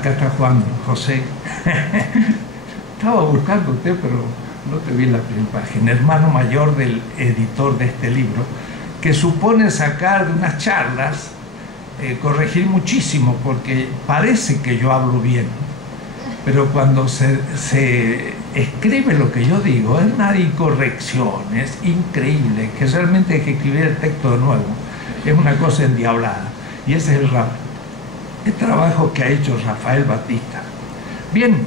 acá está Juan José. Estaba buscando usted, pero no te vi la primera página. Hermano mayor del editor de este libro, que supone sacar de unas charlas, corregir muchísimo, porque parece que yo hablo bien, pero cuando se escribe lo que yo digo, es una incorrección, es increíble, que realmente hay que escribir el texto de nuevo, es una cosa endiablada. Y ese es el trabajo que ha hecho Rafael Batista. Bien,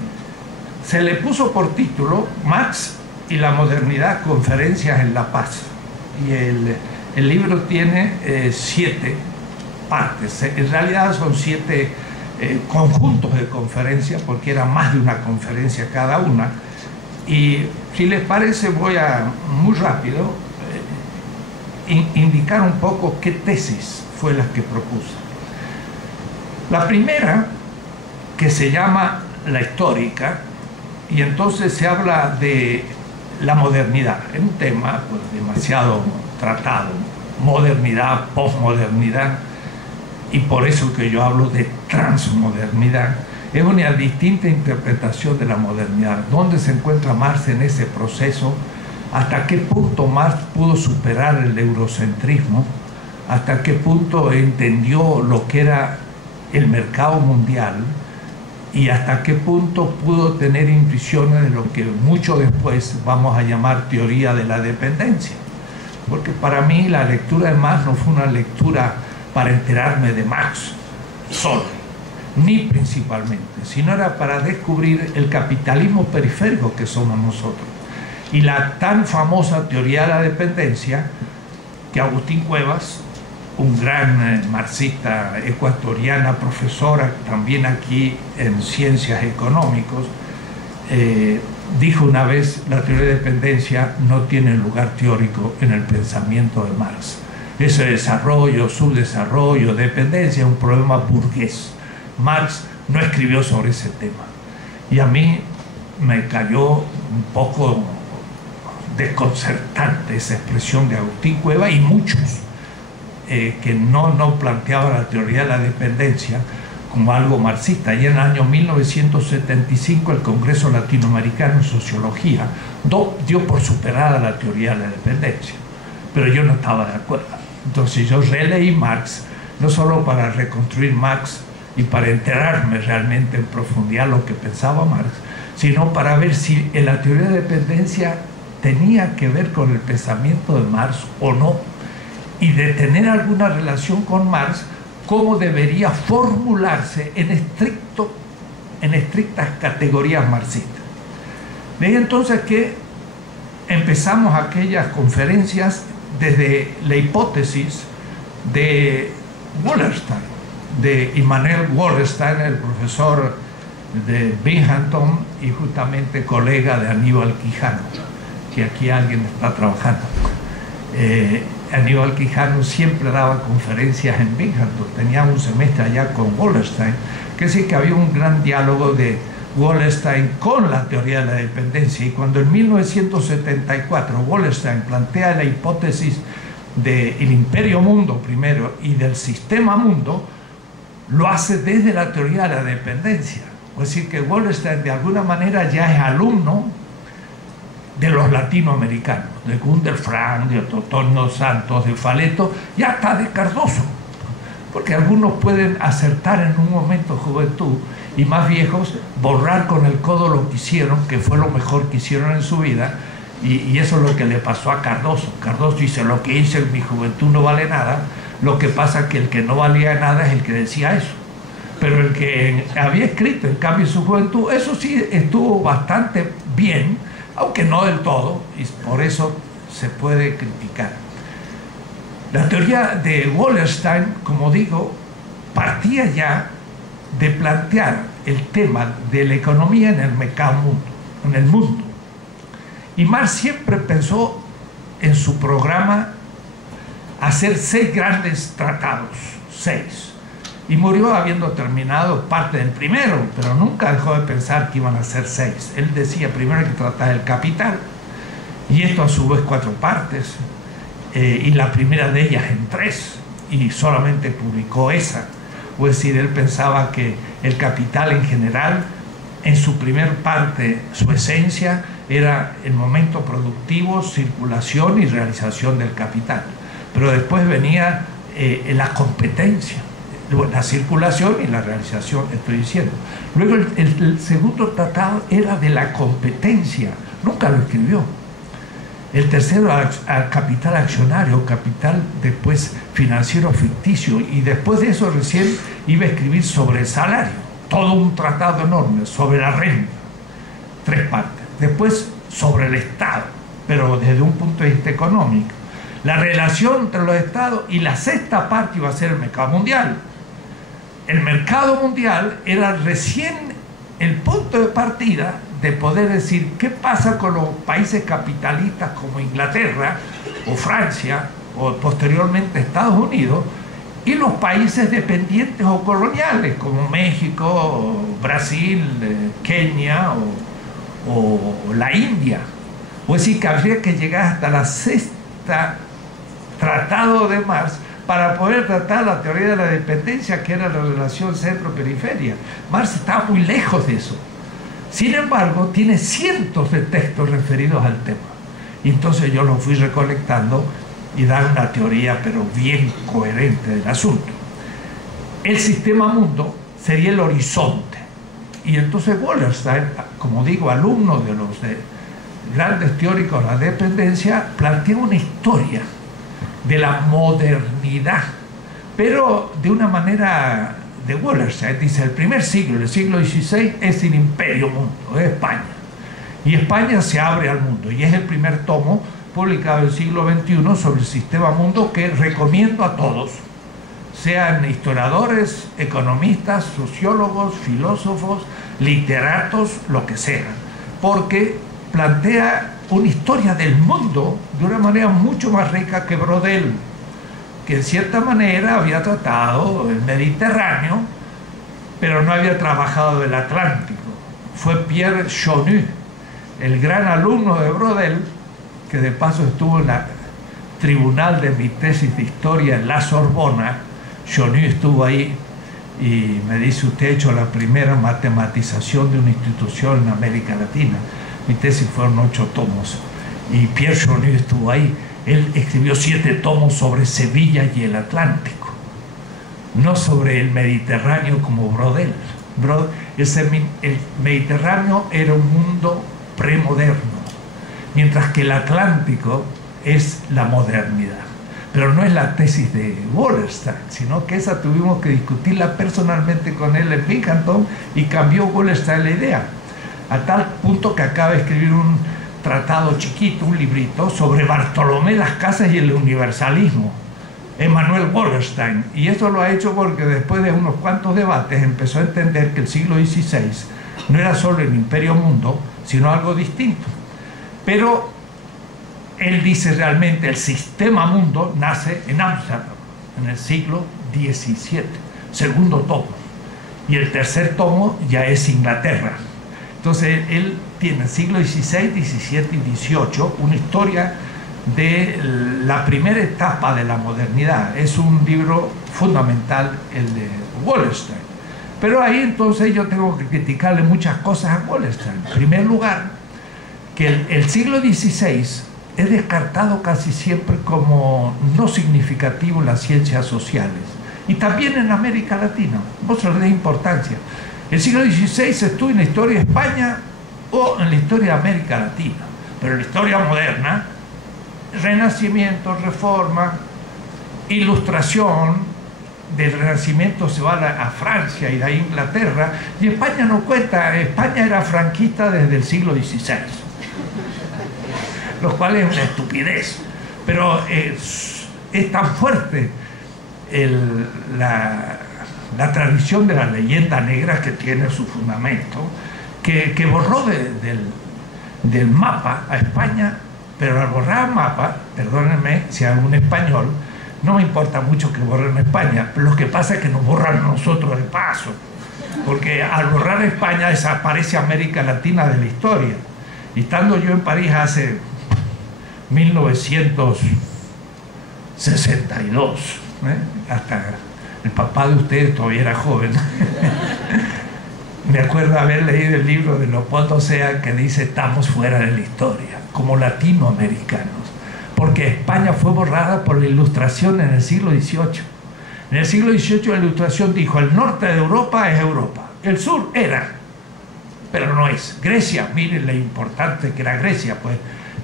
se le puso por título Marx y la modernidad, conferencias en La Paz, y el libro tiene 7 partes. En realidad son 7 conjuntos de conferencias, porque era más de una conferencia cada una. Y si les parece, voy a muy rápido indicar un poco qué tesis fue las que propuse. La primera, que se llama la histórica, y entonces se habla de la modernidad. Es un tema pues demasiado tratado, modernidad, posmodernidad, y por eso que yo hablo de transmodernidad. Es una distinta interpretación de la modernidad. ¿Dónde se encuentra Marx en ese proceso? ¿Hasta qué punto Marx pudo superar el eurocentrismo? ¿Hasta qué punto entendió lo que era el mercado mundial? ¿Y hasta qué punto pudo tener intuiciones de lo que mucho después vamos a llamar teoría de la dependencia? Porque para mí la lectura de Marx no fue una lectura para enterarme de Marx solo, ni principalmente, sino era para descubrir el capitalismo periférico que somos nosotros. Y la tan famosa teoría de la dependencia que Agustín Cuevas, un gran marxista ecuatoriana, profesora también aquí en ciencias económicas, dijo una vez: la teoría de dependencia no tiene lugar teórico en el pensamiento de Marx. Ese desarrollo, subdesarrollo, dependencia es un problema burgués. Marx no escribió sobre ese tema. Y a mí me cayó un poco desconcertante esa expresión de Agustín Cuevas y muchos que no planteaban la teoría de la dependencia como algo marxista. Y en el año 1975 el Congreso Latinoamericano de Sociología dio por superada la teoría de la dependencia, pero yo no estaba de acuerdo. Entonces yo releí Marx, no solo para reconstruir Marx y para enterarme realmente en profundidad lo que pensaba Marx, sino para ver si en la teoría de dependencia tenía que ver con el pensamiento de Marx o no, y de tener alguna relación con Marx, cómo debería formularse en estrictas categorías marxistas. De ahí entonces que empezamos aquellas conferencias desde la hipótesis de Wallerstein, de Immanuel Wallerstein, el profesor de Binghamton y justamente colega de Aníbal Quijano, que aquí alguien está trabajando. Aníbal Quijano siempre daba conferencias en Binghamton, tenía un semestre allá con Wallerstein, que sí que había un gran diálogo de Wallerstein con la teoría de la dependencia. Y cuando en 1974 Wallerstein plantea la hipótesis del imperio mundo primero y del sistema mundo, lo hace desde la teoría de la dependencia. Es decir, que Wallerstein de alguna manera ya es alumno de los latinoamericanos, de Gunder Frank, de Totonio Santos, de Faleto, y hasta de Cardoso, porque algunos pueden acertar en un momento de juventud y más viejos borrar con el codo lo que hicieron, que fue lo mejor que hicieron en su vida, y eso es lo que le pasó a Cardoso. Cardoso dice: lo que hice en mi juventud no vale nada. Lo que pasa es que el que no valía nada es el que decía eso, pero el que había escrito en cambio en su juventud, eso sí estuvo bastante bien, aunque no del todo, y por eso se puede criticar. La teoría de Wallerstein, como digo, partía ya de plantear el tema de la economía en el mercado mundo, en el mundo. Y Marx siempre pensó en su programa hacer 6 grandes tratados, 6. Y murió habiendo terminado parte del primero, pero nunca dejó de pensar que iban a ser 6. Él decía: primero hay que tratar el capital, y esto a su vez 4 partes, y la primera de ellas en 3, y solamente publicó esa. o es decir, él pensaba que el capital en general, en su primer parte, su esencia, era el momento productivo, circulación y realización del capital. Pero después venía la competencia, la circulación y la realización, estoy diciendo. Luego el segundo tratado era de la competencia, nunca lo escribió. El tercero al capital accionario, capital después financiero ficticio, y después de eso recién iba a escribir sobre el salario, todo un tratado enorme, sobre la renta, 3 partes. Después sobre el Estado, pero desde un punto de vista económico. La relación entre los estados, y la 6ª parte iba a ser el mercado mundial. El mercado mundial era recién el punto de partida de poder decir qué pasa con los países capitalistas como Inglaterra o Francia o posteriormente Estados Unidos y los países dependientes o coloniales como México, Brasil, Kenia o la India. O es decir, que habría que llegar hasta la 6ª Tratado de Marx para poder tratar la teoría de la dependencia, que era la relación centro-periferia. Marx estaba muy lejos de eso. Sin embargo, tiene cientos de textos referidos al tema. Y entonces yo los fui recolectando y dar una teoría, pero bien coherente del asunto. El sistema mundo sería el horizonte. Y entonces Wallerstein, como digo, alumno de los grandes teóricos de la dependencia, plantea una historia de la modernidad, pero de una manera de Wallerstein. Dice, el primer siglo, el siglo XVI, es el imperio mundo, es España. Y España se abre al mundo, y es el primer tomo publicado en el siglo XXI sobre el sistema mundo, que recomiendo a todos, sean historiadores, economistas, sociólogos, filósofos, literatos, lo que sean, porque plantea una historia del mundo de una manera mucho más rica que Brodel, que en cierta manera había tratado el Mediterráneo, pero no había trabajado el Atlántico. Fue Pierre Chonu, el gran alumno de Brodel, que de paso estuvo en la tribunal de mi tesis de historia en la Sorbona. Chonu estuvo ahí y me dice, usted ha hecho la primera matematización de una institución en América Latina. Mi tesis fueron 8 tomos y Pierre Chonu estuvo ahí. Él escribió 7 tomos sobre Sevilla y el Atlántico, no sobre el Mediterráneo como Brodel. El Mediterráneo era un mundo premoderno, mientras que el Atlántico es la modernidad. Pero no es la tesis de Wallerstein, sino que esa tuvimos que discutirla personalmente con él en Binghamton, y cambió Wallerstein la idea, a tal punto que acaba de escribir un tratado chiquito, un librito, sobre Bartolomé Las Casas y el universalismo, Emanuel Wallerstein. Y eso lo ha hecho porque después de unos cuantos debates empezó a entender que el siglo XVI no era solo el imperio mundo, sino algo distinto. Pero él dice realmente el sistema mundo nace en Ámsterdam, en el siglo XVII, segundo tomo. Y el tercer tomo ya es Inglaterra. Entonces él tiene el siglo XVI, XVII y XVIII una historia de la primera etapa de la modernidad. Es un libro fundamental, el de Wallerstein. Pero ahí entonces yo tengo que criticarle muchas cosas a Wallerstein. En primer lugar, que el siglo XVI es descartado casi siempre como no significativo en las ciencias sociales. Y también en América Latina, no se le da importancia. El siglo XVI estuvo en la historia de España o en la historia de América Latina. Pero en la historia moderna, Renacimiento, Reforma, Ilustración, del Renacimiento se va a Francia y de ahí a Inglaterra, y España no cuenta. España era franquista desde el siglo XVI, lo cual es una estupidez. Pero es tan fuerte la tradición de la leyenda negra, que tiene su fundamento, que borró del mapa a España. Pero al borrar el mapa, perdónenme si hay un español, no me importa mucho que borren España, pero lo que pasa es que nos borran a nosotros de paso, porque al borrar España desaparece América Latina de la historia. Y estando yo en París hace 1962, hasta el papá de ustedes todavía era joven. Me acuerdo haber leído el libro de Leopoldo Sea que dice: estamos fuera de la historia, como latinoamericanos, porque España fue borrada por la Ilustración en el siglo XVIII. En el siglo XVIII la Ilustración dijo: el norte de Europa es Europa, el sur era, pero no es. Grecia, miren lo importante que era Grecia, pues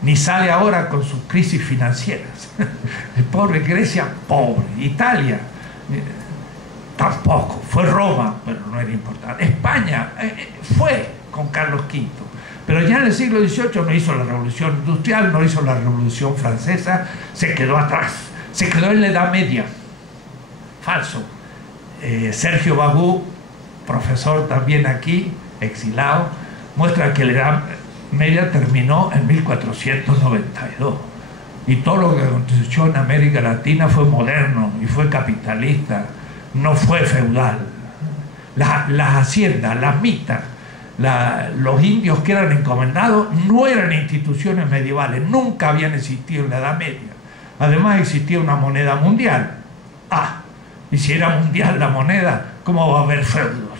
ni sale ahora con sus crisis financieras. El pobre Grecia, pobre. Italia, tampoco. Fue Roma, pero no era importante. España fue con Carlos V, pero ya en el siglo XVIII no hizo la revolución industrial, no hizo la revolución francesa, se quedó atrás, se quedó en la Edad Media. Falso. Sergio Bagú, profesor también aquí, exilado, muestra que la Edad Media terminó en 1492 y todo lo que aconteció en América Latina fue moderno y fue capitalista, no fue feudal. Las haciendas, las mitas, los indios que eran encomendados no eran instituciones medievales, nunca habían existido en la Edad Media. Además existía una moneda mundial. Y si era mundial la moneda, ¿cómo va a haber feudos?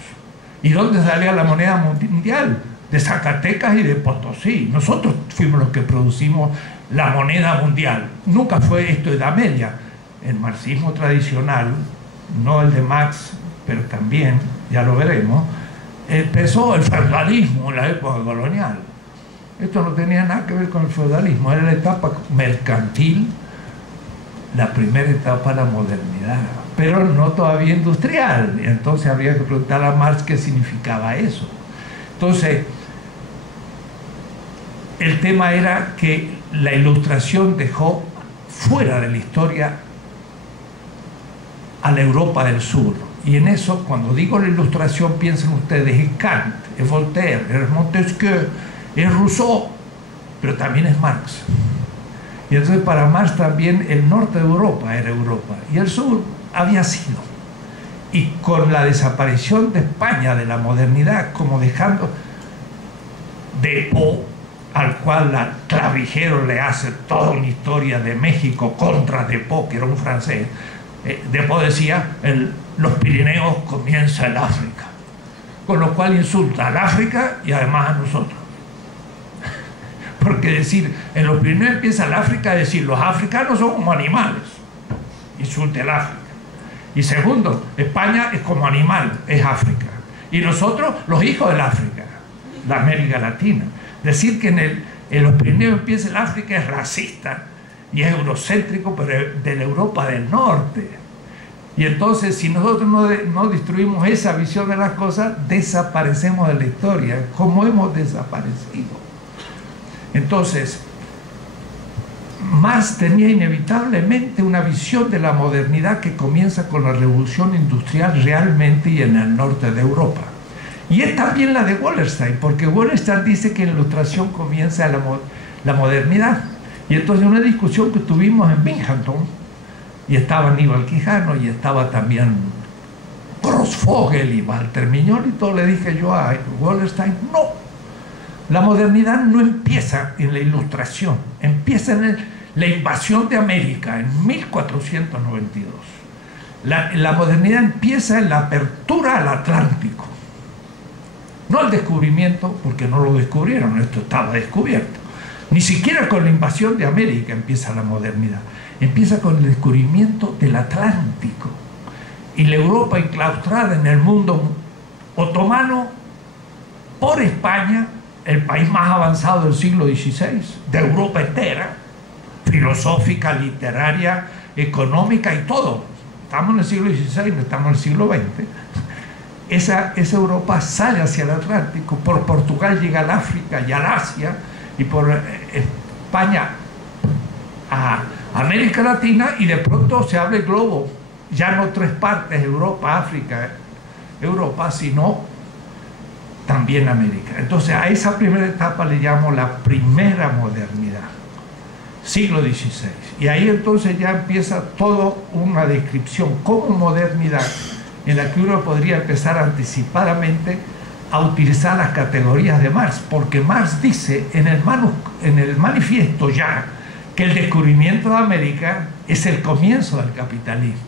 ¿Y dónde salía la moneda mundial? De Zacatecas y de Potosí. Nosotros fuimos los que producimos la moneda mundial. Nunca fue esto Edad Media. El marxismo tradicional, no el de Marx, pero también, ya lo veremos, empezó el feudalismo en la época colonial. Esto no tenía nada que ver con el feudalismo, era la etapa mercantil, la primera etapa de la modernidad, pero no todavía industrial. Entonces habría que preguntar a Marx qué significaba eso. Entonces, el tema era que la Ilustración dejó fuera de la historia a la Europa del Sur. Y en eso, cuando digo la Ilustración, piensen ustedes, es Kant, es Voltaire, es Montesquieu, es Rousseau, pero también es Marx. Y entonces para Marx también el norte de Europa era Europa y el sur había sido. Y con la desaparición de España de la modernidad, como dejando Depot, al cual la Clavijero le hace toda una historia de México contra Depot, que era un francés. Depot decía: los Pirineos comienza el África, con lo cual insulta al África y además a nosotros. Porque decir en los Pirineos empieza el África, decir los africanos son como animales, insulta el África. Y segundo, España es como animal, es África. Y nosotros, los hijos del África, la América Latina. Decir que en los Pirineos empieza el África es racista y es eurocéntrico, pero de la Europa del Norte. Y entonces, si nosotros no destruimos esa visión de las cosas, desaparecemos de la historia, como hemos desaparecido. Entonces, Marx tenía inevitablemente una visión de la modernidad que comienza con la revolución industrial realmente y en el norte de Europa. Y es también la de Wallerstein, porque Wallerstein dice que en la Ilustración comienza la modernidad. Y entonces una discusión que tuvimos en Binghamton, y estaba Aníbal Quijano, y estaba también Grossfogel y Walter Miñón, y todo, le dije yo a Wallerstein: no, la modernidad no empieza en la Ilustración, empieza en la invasión de América en 1492. La modernidad empieza en la apertura al Atlántico. No el descubrimiento, porque no lo descubrieron, esto estaba descubierto. Ni siquiera con la invasión de América empieza la modernidad. Empieza con el descubrimiento del Atlántico. Y la Europa enclaustrada en el mundo otomano por España, el país más avanzado del siglo XVI, de Europa entera, filosófica, literaria, económica y todo. Estamos en el siglo XVI, no estamos en el siglo XX. Esa Europa sale hacia el Atlántico, por Portugal llega al África y al Asia, y por España a América Latina, y de pronto se abre el globo, ya no tres partes, Europa, África, Europa, sino también América. Entonces a esa primera etapa le llamo la primera modernidad, siglo XVI. Y ahí entonces ya empieza toda una descripción como modernidad, en la que uno podría empezar anticipadamente a utilizar las categorías de Marx, porque Marx dice en el manifiesto ya que el descubrimiento de América es el comienzo del capitalismo.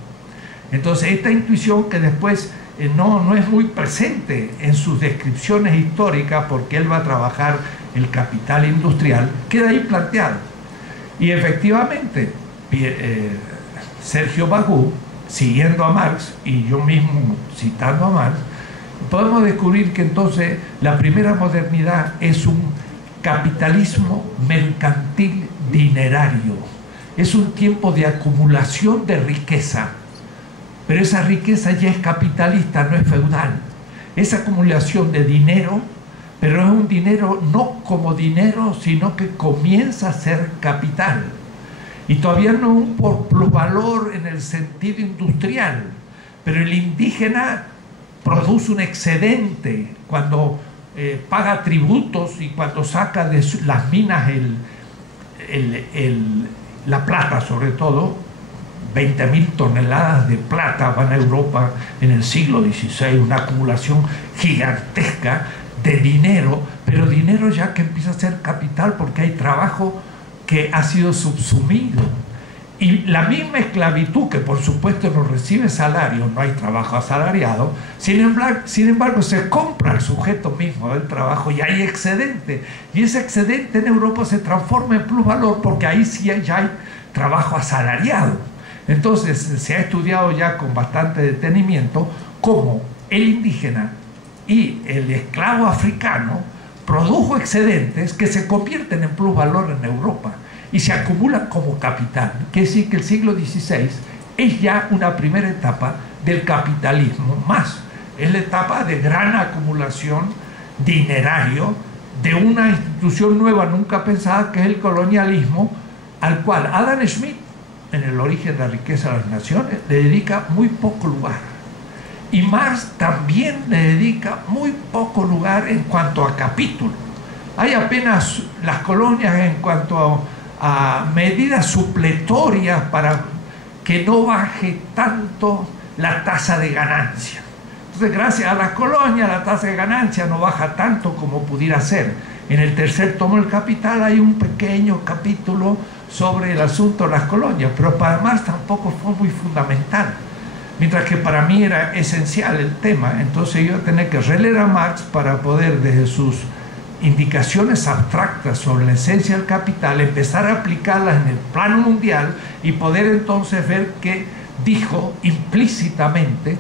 Entonces esta intuición, que después no es muy presente en sus descripciones históricas, porque él va a trabajar el capital industrial, queda ahí planteado. Y efectivamente, Sergio Bagú, siguiendo a Marx, y yo mismo citando a Marx, podemos descubrir que entonces la primera modernidad es un capitalismo mercantil dinerario. Es un tiempo de acumulación de riqueza, pero esa riqueza ya es capitalista, no es feudal. Esa acumulación de dinero, pero es un dinero no como dinero, sino que comienza a ser capital. Y todavía no un plusvalor en el sentido industrial, pero el indígena produce un excedente cuando paga tributos y cuando saca de las minas la plata, sobre todo 20.000 toneladas de plata van a Europa en el siglo XVI, una acumulación gigantesca de dinero, pero dinero ya que empieza a ser capital porque hay trabajo que ha sido subsumido. Y la misma esclavitud, que por supuesto no recibe salario, no hay trabajo asalariado, sin embargo se compra el sujeto mismo del trabajo y hay excedente. Y ese excedente en Europa se transforma en plusvalor porque ahí sí ya hay trabajo asalariado. Entonces se ha estudiado ya con bastante detenimiento cómo el indígena y el esclavo africano produjo excedentes que se convierten en plusvalor en Europa y se acumulan como capital. Quiere decir que el siglo XVI es ya una primera etapa del capitalismo más. Es la etapa de gran acumulación dinerario de una institución nueva nunca pensada, que es el colonialismo, al cual Adam Smith, en El origen de la riqueza de las naciones, le dedica muy poco lugar. Y Marx también le dedica muy poco lugar en cuanto a capítulo. Hay apenas las colonias en cuanto a medidas supletorias para que no baje tanto la tasa de ganancia. Entonces, gracias a las colonias, la tasa de ganancia no baja tanto como pudiera ser. En el tercer tomo del Capital hay un pequeño capítulo sobre el asunto de las colonias, pero para Marx tampoco fue muy fundamental. Mientras que para mí era esencial el tema, entonces yo tenía que releer a Marx para poder, desde sus indicaciones abstractas sobre la esencia del capital, empezar a aplicarlas en el plano mundial y poder entonces ver qué dijo implícitamente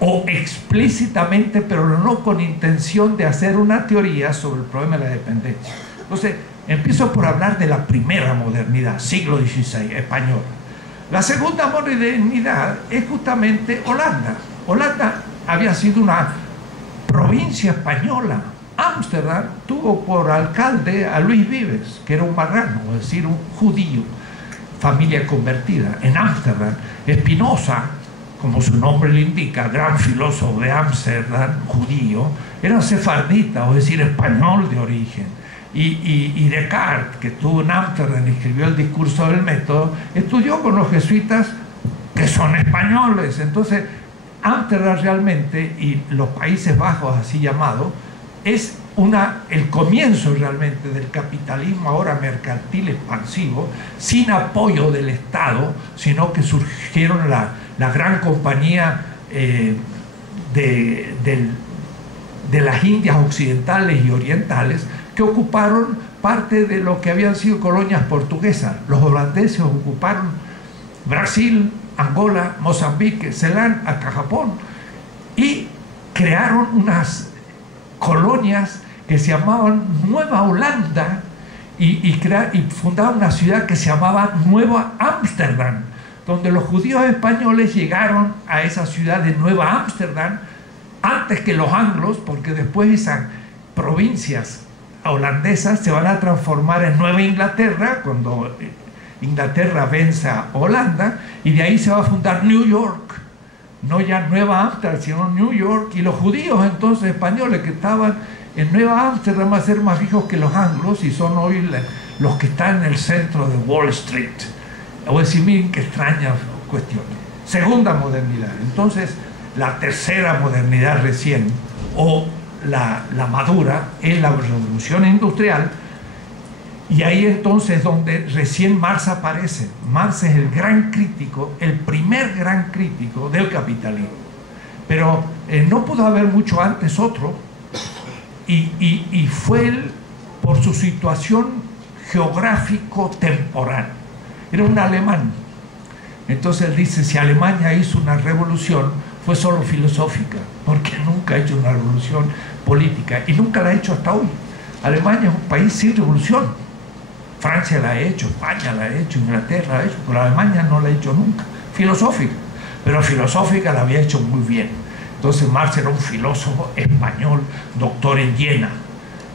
o explícitamente, pero no con intención de hacer una teoría sobre el problema de la dependencia. Entonces, empiezo por hablar de la primera modernidad, siglo XVI, española. La segunda modernidad es justamente Holanda. Holanda había sido una provincia española. Ámsterdam tuvo por alcalde a Luis Vives, que era un marrano, es decir, un judío, familia convertida. En Ámsterdam, Spinoza, como su nombre lo indica, gran filósofo de Ámsterdam, judío, era sefardita, es decir, español de origen. Y Descartes, que estuvo en Ámsterdam y escribió el discurso del método, estudió con los jesuitas que son españoles. Entonces, Ámsterdam realmente, y los Países Bajos así llamados, es el comienzo realmente del capitalismo ahora mercantil expansivo, sin apoyo del Estado, sino que surgieron la gran compañía de las Indias occidentales y orientales, que ocuparon parte de lo que habían sido colonias portuguesas. Los holandeses ocuparon Brasil, Angola, Mozambique, Ceilán, hasta Japón, y crearon unas colonias que se llamaban Nueva Holanda y fundaron una ciudad que se llamaba Nueva Ámsterdam, donde los judíos españoles llegaron a esa ciudad de Nueva Ámsterdam antes que los anglos, porque después esas provincias holandesas se van a transformar en Nueva Inglaterra cuando Inglaterra vence a Holanda, y de ahí se va a fundar New York, no ya Nueva Ámsterdam, sino New York. Y los judíos entonces españoles que estaban en Nueva Ámsterdam van a ser más ricos que los anglos, y son hoy los que están en el centro de Wall Street. O decir, miren qué extrañas cuestiones. Segunda modernidad. Entonces, la tercera modernidad recién, o la madura, es la revolución industrial. Y ahí entonces donde recién Marx aparece. Marx es el gran crítico, el primer gran crítico del capitalismo. Pero no pudo haber mucho antes otro, y fue él por su situación geográfico-temporal. Era un alemán. Entonces él dice, si Alemania hizo una revolución, fue solo filosófica, porque nunca ha hecho una revolución política, y nunca la ha hecho hasta hoy. Alemania es un país sin revolución. Francia la ha hecho, España la ha hecho, Inglaterra la ha hecho, pero Alemania no la ha hecho nunca. Filosófica, pero filosófica la había hecho muy bien. Entonces Marx era un filósofo español, doctor en Jena.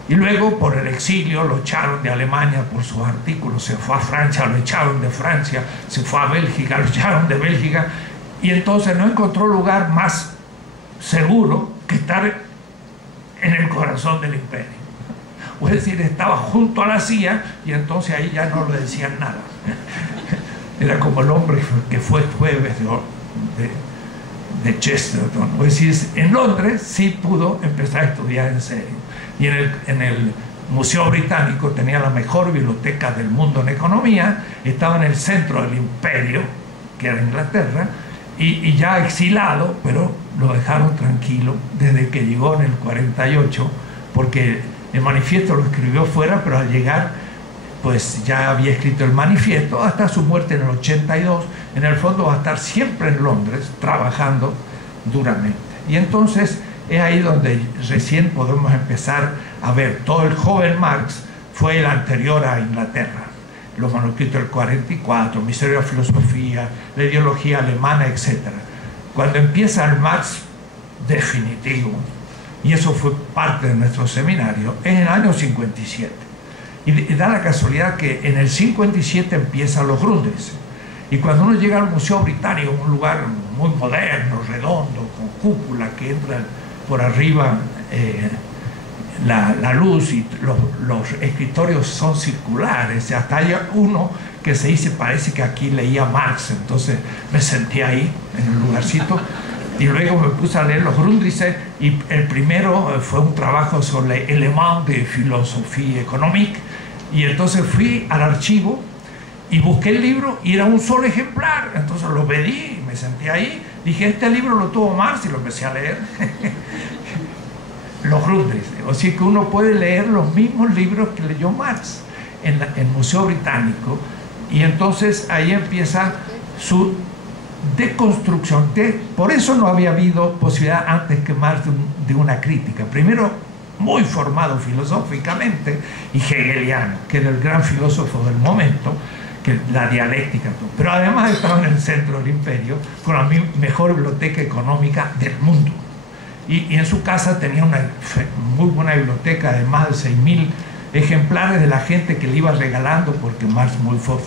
Y luego por el exilio lo echaron de Alemania por sus artículos, se fue a Francia, lo echaron de Francia, se fue a Bélgica, lo echaron de Bélgica, y entonces no encontró lugar más seguro que estar en el corazón del imperio. Es decir, estaba junto a la CIA, y entonces ahí ya no le decían nada. Era como el hombre que fue jueves de Chesterton. Es decir, en Londres sí pudo empezar a estudiar en serio. Y en el Museo Británico tenía la mejor biblioteca del mundo en economía, estaba en el centro del imperio, que era Inglaterra, y ya exilado, pero lo dejaron tranquilo desde que llegó en el 48, porque el manifiesto lo escribió fuera, pero al llegar pues ya había escrito el manifiesto hasta su muerte en el 82. En el fondo va a estar siempre en Londres trabajando duramente. Y entonces es ahí donde recién podemos empezar a ver. Todo el joven Marx fue el anterior a Inglaterra. Los manuscritos del 44, Misterio de la Filosofía, la ideología alemana, etc. Cuando empieza el Marx definitivo, y eso fue parte de nuestro seminario, es en el año 57. Y da la casualidad que en el 57 empiezan los Grundrisse. Y cuando uno llega al Museo Británico, un lugar muy moderno, redondo, con cúpula, que entra por arriba la luz, y los escritorios son circulares, hasta hay uno que se dice, parece que aquí leía Marx. Entonces me senté ahí, en el lugarcito, y luego me puse a leer los Grundrisse, y el primero fue un trabajo sobre Éléments de Philosophie Économique, y entonces fui al archivo y busqué el libro, y era un solo ejemplar. Entonces lo pedí, me senté ahí, dije, este libro lo tuvo Marx, y lo empecé a leer. Los Grundrisse. O sea que uno puede leer los mismos libros que leyó Marx en el Museo Británico, y entonces ahí empieza su deconstrucción. Por eso no había habido posibilidad antes que Marx de una crítica. Primero, muy formado filosóficamente y hegeliano, que era el gran filósofo del momento, que la dialéctica, pero además estaba en el centro del imperio con la mejor biblioteca económica del mundo, y en su casa tenía una muy buena biblioteca de más de 6.000 ejemplares de la gente que le iba regalando, porque Marx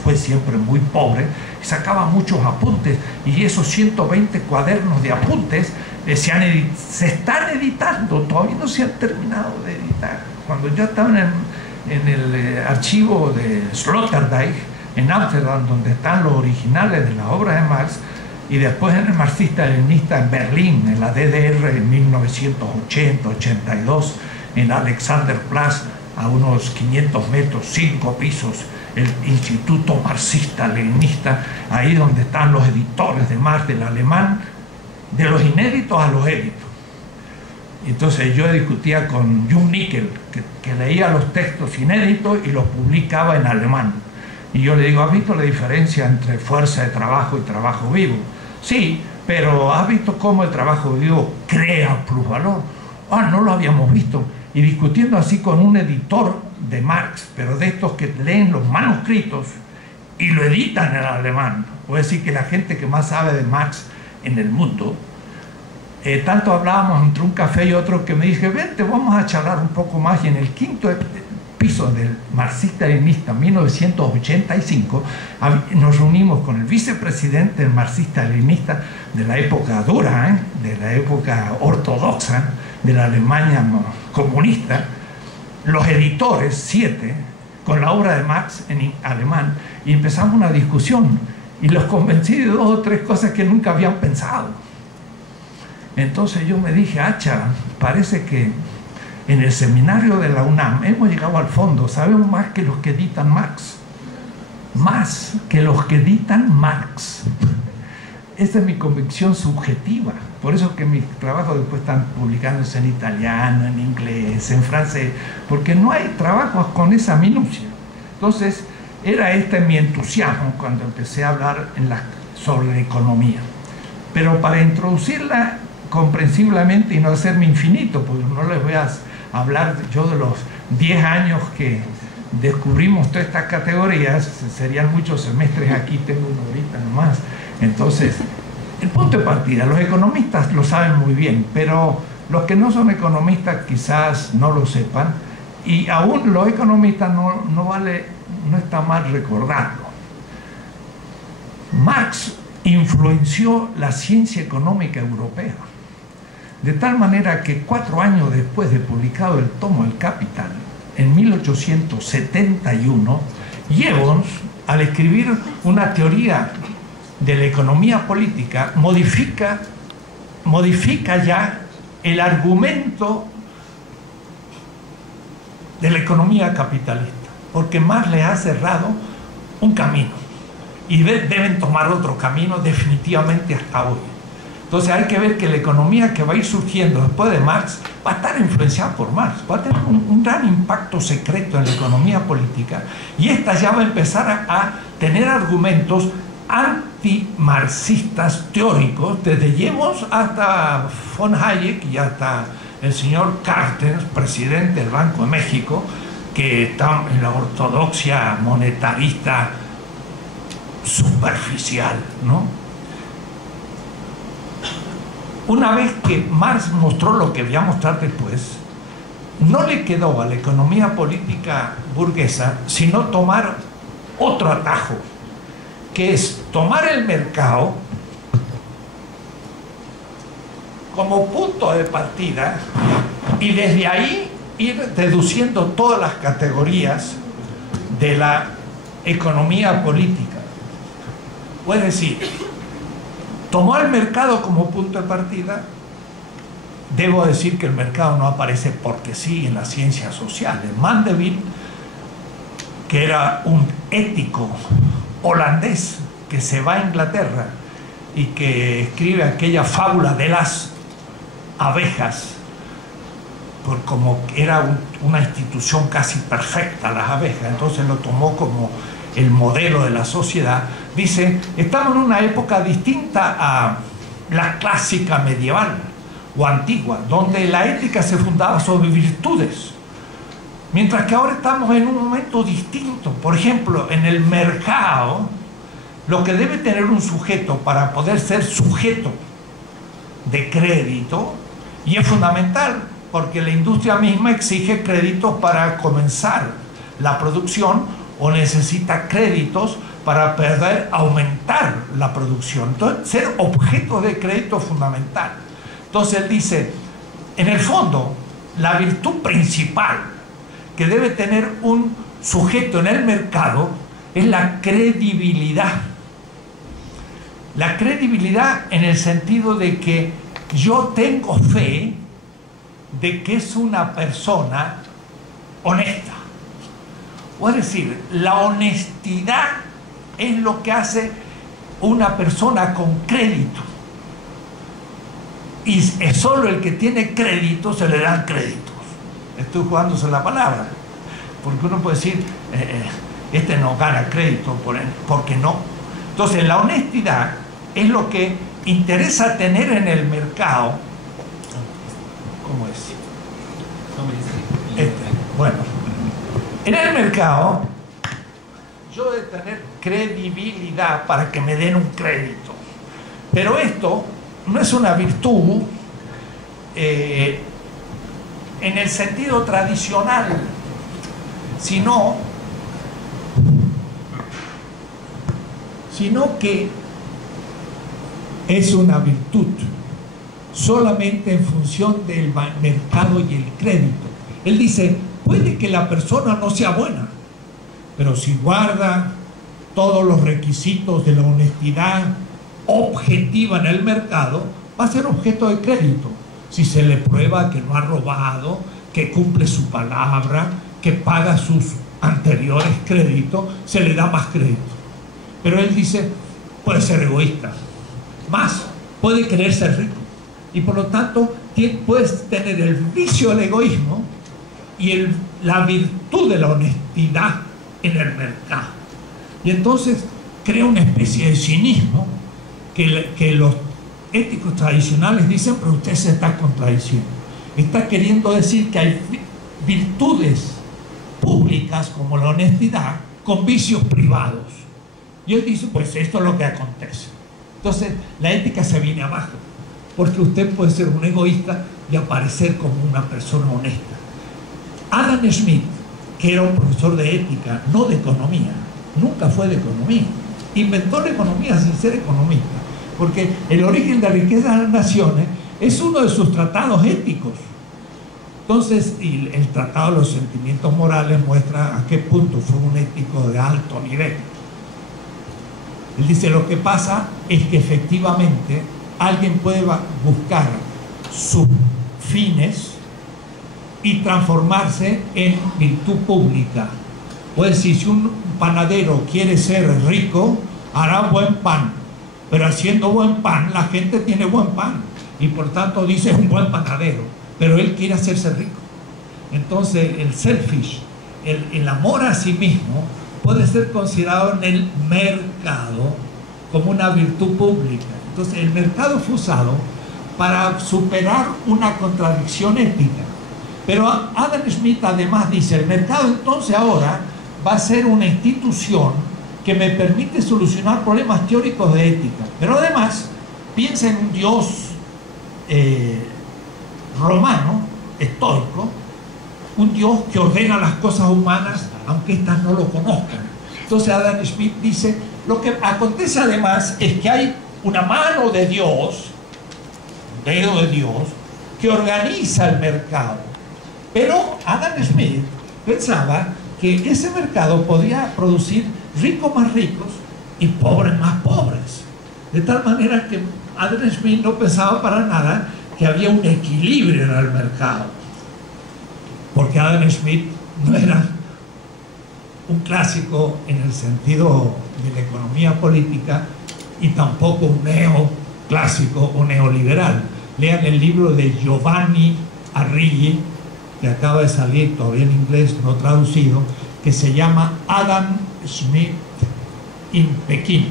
fue siempre muy pobre, y sacaba muchos apuntes, y esos 120 cuadernos de apuntes se están editando, todavía no se han terminado de editar. Cuando yo estaba en el archivo de Sloterdijk, en Ámsterdam, donde están los originales de las obras de Marx, y después en el marxista-leninista en Berlín, en la DDR, en 1980-82, en Alexanderplatz, a unos 500 metros, 5 pisos, el Instituto Marxista-Leninista, ahí donde están los editores de Marx, del alemán, de los inéditos a los éditos. Entonces yo discutía con Jung Nickel, que leía los textos inéditos y los publicaba en alemán. Y yo le digo, ¿has visto la diferencia entre fuerza de trabajo y trabajo vivo? Sí, pero ¿has visto cómo el trabajo vivo crea plusvalor? Ah, no lo habíamos visto. Y discutiendo así con un editor de Marx, pero de estos que leen los manuscritos y lo editan en alemán. Puede decir que la gente que más sabe de Marx en el mundo, tanto hablábamos entre un café y otro, que me dije, vente, vamos a charlar un poco más. Y en el quinto piso del marxista-leninista, 1985, nos reunimos con el vicepresidente del marxista-leninista de la época dura, de la época ortodoxa, de la Alemania comunista, los editores, 7, con la obra de Marx en alemán, y empezamos una discusión, y los convencí de 2 o 3 cosas que nunca habían pensado. Entonces yo me dije, hacha, parece que en el seminario de la UNAM hemos llegado al fondo, sabemos más que los que editan Marx. Más que los que editan Marx. Esta es mi convicción subjetiva. Por eso que mis trabajos después están publicándose en italiano, en inglés, en francés, porque no hay trabajos con esa minucia. Entonces, era este mi entusiasmo cuando empecé a hablar sobre economía. Pero para introducirla comprensiblemente y no hacerme infinito, porque no les voy a hablar yo de los 10 años que descubrimos todas estas categorías, serían muchos semestres, aquí tengo uno ahorita nomás. Entonces, el punto de partida, los economistas lo saben muy bien, pero los que no son economistas quizás no lo sepan, y aún los economistas no está mal recordarlo. Marx influenció la ciencia económica europea, de tal manera que 4 años después de publicado el tomo El Capital, en 1871, Gibbons, al escribir una teoría de la economía política, modifica ya el argumento de la economía capitalista, porque Marx le ha cerrado un camino y deben tomar otro camino definitivamente hasta hoy. Entonces hay que ver que la economía que va a ir surgiendo después de Marx va a estar influenciada por Marx, va a tener un gran impacto secreto en la economía política, y esta ya va a empezar a tener argumentos antimarxistas teóricos, desde Gibbons hasta von Hayek y hasta el señor Carstens, presidente del Banco de México, que está en la ortodoxia monetarista superficial, ¿no? Una vez que Marx mostró lo que voy a mostrar después, no le quedó a la economía política burguesa sino tomar otro atajo, que es tomar el mercado como punto de partida y desde ahí ir deduciendo todas las categorías de la economía política. Es decir, tomó el mercado como punto de partida. Debo decir que el mercado no aparece porque sí en las ciencias sociales. Mandeville, que era un ético holandés que se va a Inglaterra y que escribe aquella fábula de las abejas, por como era una institución casi perfecta las abejas, entonces lo tomó como el modelo de la sociedad. Dice, estamos en una época distinta a la clásica medieval o antigua, donde la ética se fundaba sobre virtudes, mientras que ahora estamos en un momento distinto. Por ejemplo, en el mercado, lo que debe tener un sujeto para poder ser sujeto de crédito, y es fundamental porque la industria misma exige créditos para comenzar la producción o necesita créditos para poder aumentar la producción. Entonces, ser objeto de crédito es fundamental. Entonces él dice, en el fondo, la virtud principal que debe tener un sujeto en el mercado es la credibilidad. La credibilidad en el sentido de que yo tengo fe de que es una persona honesta. O es decir, la honestidad es lo que hace una persona con crédito. Y es solo el que tiene crédito se le dan créditos. Estoy jugándose la palabra, porque uno puede decir, este no gana crédito, porque no. Entonces la honestidad es lo que interesa tener en el mercado. ¿Cómo es? Bueno, en el mercado yo he de tener credibilidad para que me den un crédito, pero esto no es una virtud en el sentido tradicional, sino que es una virtud solamente en función del mercado y el crédito. Él dice, puede que la persona no sea buena, pero si guarda todos los requisitos de la honestidad objetiva en el mercado, va a ser objeto de crédito. Si se le prueba que no ha robado, que cumple su palabra, que paga sus anteriores créditos, se le da más crédito. Pero él dice, puede ser egoísta, más, puede querer ser rico. Y por lo tanto, puedes tener el vicio del egoísmo y la virtud de la honestidad en el mercado. Y entonces crea una especie de cinismo que los éticos tradicionales dicen, pero usted se está contradiciendo. Está queriendo decir que hay virtudes públicas como la honestidad con vicios privados. Y él dice, pues esto es lo que acontece. Entonces la ética se viene abajo, porque usted puede ser un egoísta y aparecer como una persona honesta. Adam Smith, que era un profesor de ética, no de economía, nunca fue de economía, inventó la economía sin ser economista, porque el origen de la riqueza de las naciones es uno de sus tratados éticos. Entonces, el tratado de los sentimientos morales muestra a qué punto fue un ético de alto nivel. Él dice, lo que pasa es que efectivamente alguien puede buscar sus fines y transformarse en virtud pública. Puede decir, si un panadero quiere ser rico, hará buen pan, pero haciendo buen pan, la gente tiene buen pan, y por tanto dice, es un buen panadero, pero él quiere hacerse rico. Entonces el selfish, el amor a sí mismo, puede ser considerado en el mercado como una virtud pública. Entonces el mercado fue usado para superar una contradicción ética. Pero Adam Smith además dice, el mercado entonces ahora va a ser una institución que me permite solucionar problemas teóricos de ética. Pero además piensa en un Dios romano, estoico, un Dios que ordena las cosas humanas aunque éstas no lo conozcan. Entonces Adam Smith dice, lo que acontece además es que hay una mano de Dios, un dedo de Dios, que organiza el mercado. Pero Adam Smith pensaba que ese mercado podía producir ricos más ricos y pobres más pobres. De tal manera que Adam Smith no pensaba para nada que había un equilibrio en el mercado. Porque Adam Smith no era un clásico en el sentido de la economía política y tampoco un neoclásico o neoliberal. Lean el libro de Giovanni Arrighi, que acaba de salir todavía en inglés, no traducido, que se llama Adam Smith in Pekín.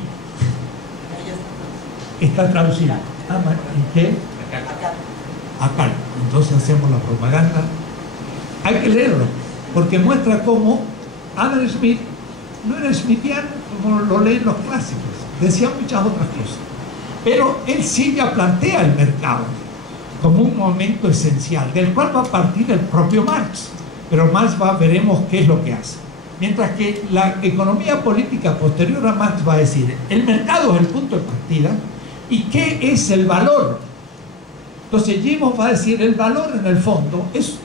Está traducido. ¿En qué? Acá. Entonces hacemos la propaganda. Hay que leerlo, porque muestra cómo Adam Smith no era smithiano como lo leen los clásicos, decía muchas otras cosas, pero él sí ya plantea el mercado como un momento esencial, del cual va a partir el propio Marx, pero Marx veremos qué es lo que hace. Mientras que la economía política posterior a Marx va a decir, el mercado es el punto de partida, ¿y qué es el valor? Entonces Gibbons va a decir, el valor en el fondo es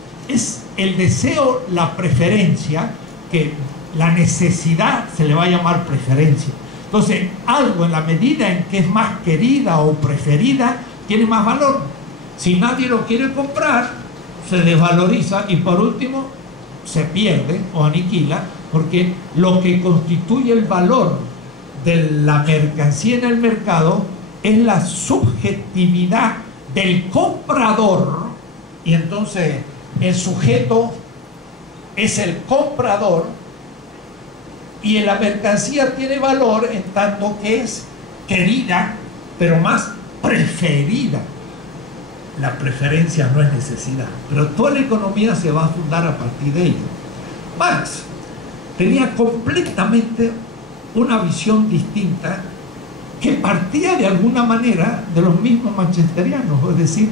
el deseo, la preferencia, que la necesidad se le va a llamar preferencia. Entonces, algo en la medida en que es más querida o preferida, tiene más valor. Si nadie lo quiere comprar, se desvaloriza y por último se pierde o aniquila, porque lo que constituye el valor de la mercancía en el mercado es la subjetividad del comprador, y entonces el sujeto es el comprador y la mercancía tiene valor en tanto que es querida, pero más preferida. La preferencia no es necesidad, pero toda la economía se va a fundar a partir de ello. Marx tenía completamente una visión distinta que partía de alguna manera de los mismos manchesterianos, es decir,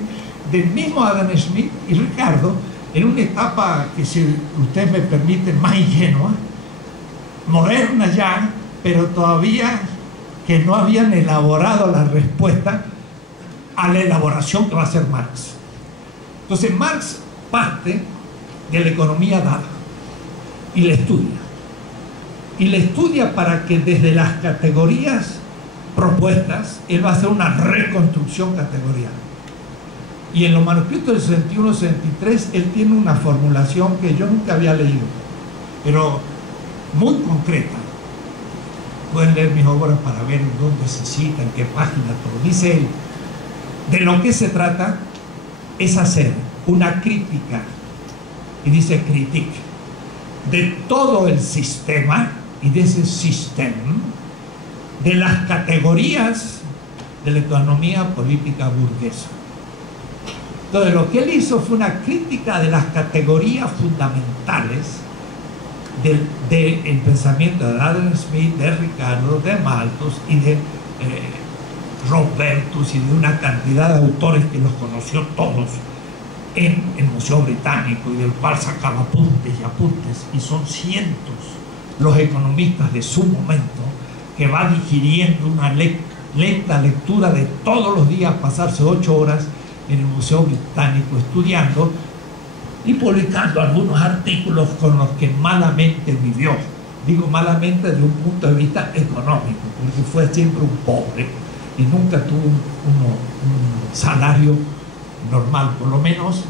del mismo Adam Smith y Ricardo, en una etapa que, si ustedes me permiten, más ingenua, moderna ya, pero todavía que no habían elaborado la respuesta a la elaboración que va a hacer Marx. Entonces Marx parte de la economía dada y la estudia. Y la estudia para que desde las categorías propuestas, él va a hacer una reconstrucción categorial. Y en los manuscritos del 61-63 él tiene una formulación que yo nunca había leído, pero muy concreta. Pueden leer mis obras para ver dónde se cita, en qué página, todo. Dice él, de lo que se trata es hacer una crítica, y dice critique, de todo el sistema y de ese sistema, de las categorías de la economía política burguesa. Entonces lo que él hizo fue una crítica de las categorías fundamentales del pensamiento de Adam Smith, de Ricardo, de Malthus y de Robertus y de una cantidad de autores que los conoció todos en el Museo Británico y del cual sacaba apuntes y apuntes, y son cientos los economistas de su momento que va digiriendo una lenta lectura de todos los días, pasarse 8 horas en el Museo Británico estudiando y publicando algunos artículos con los que malamente vivió. Digo malamente desde un punto de vista económico, porque fue siempre un pobre y nunca tuvo un salario normal. Por lo menos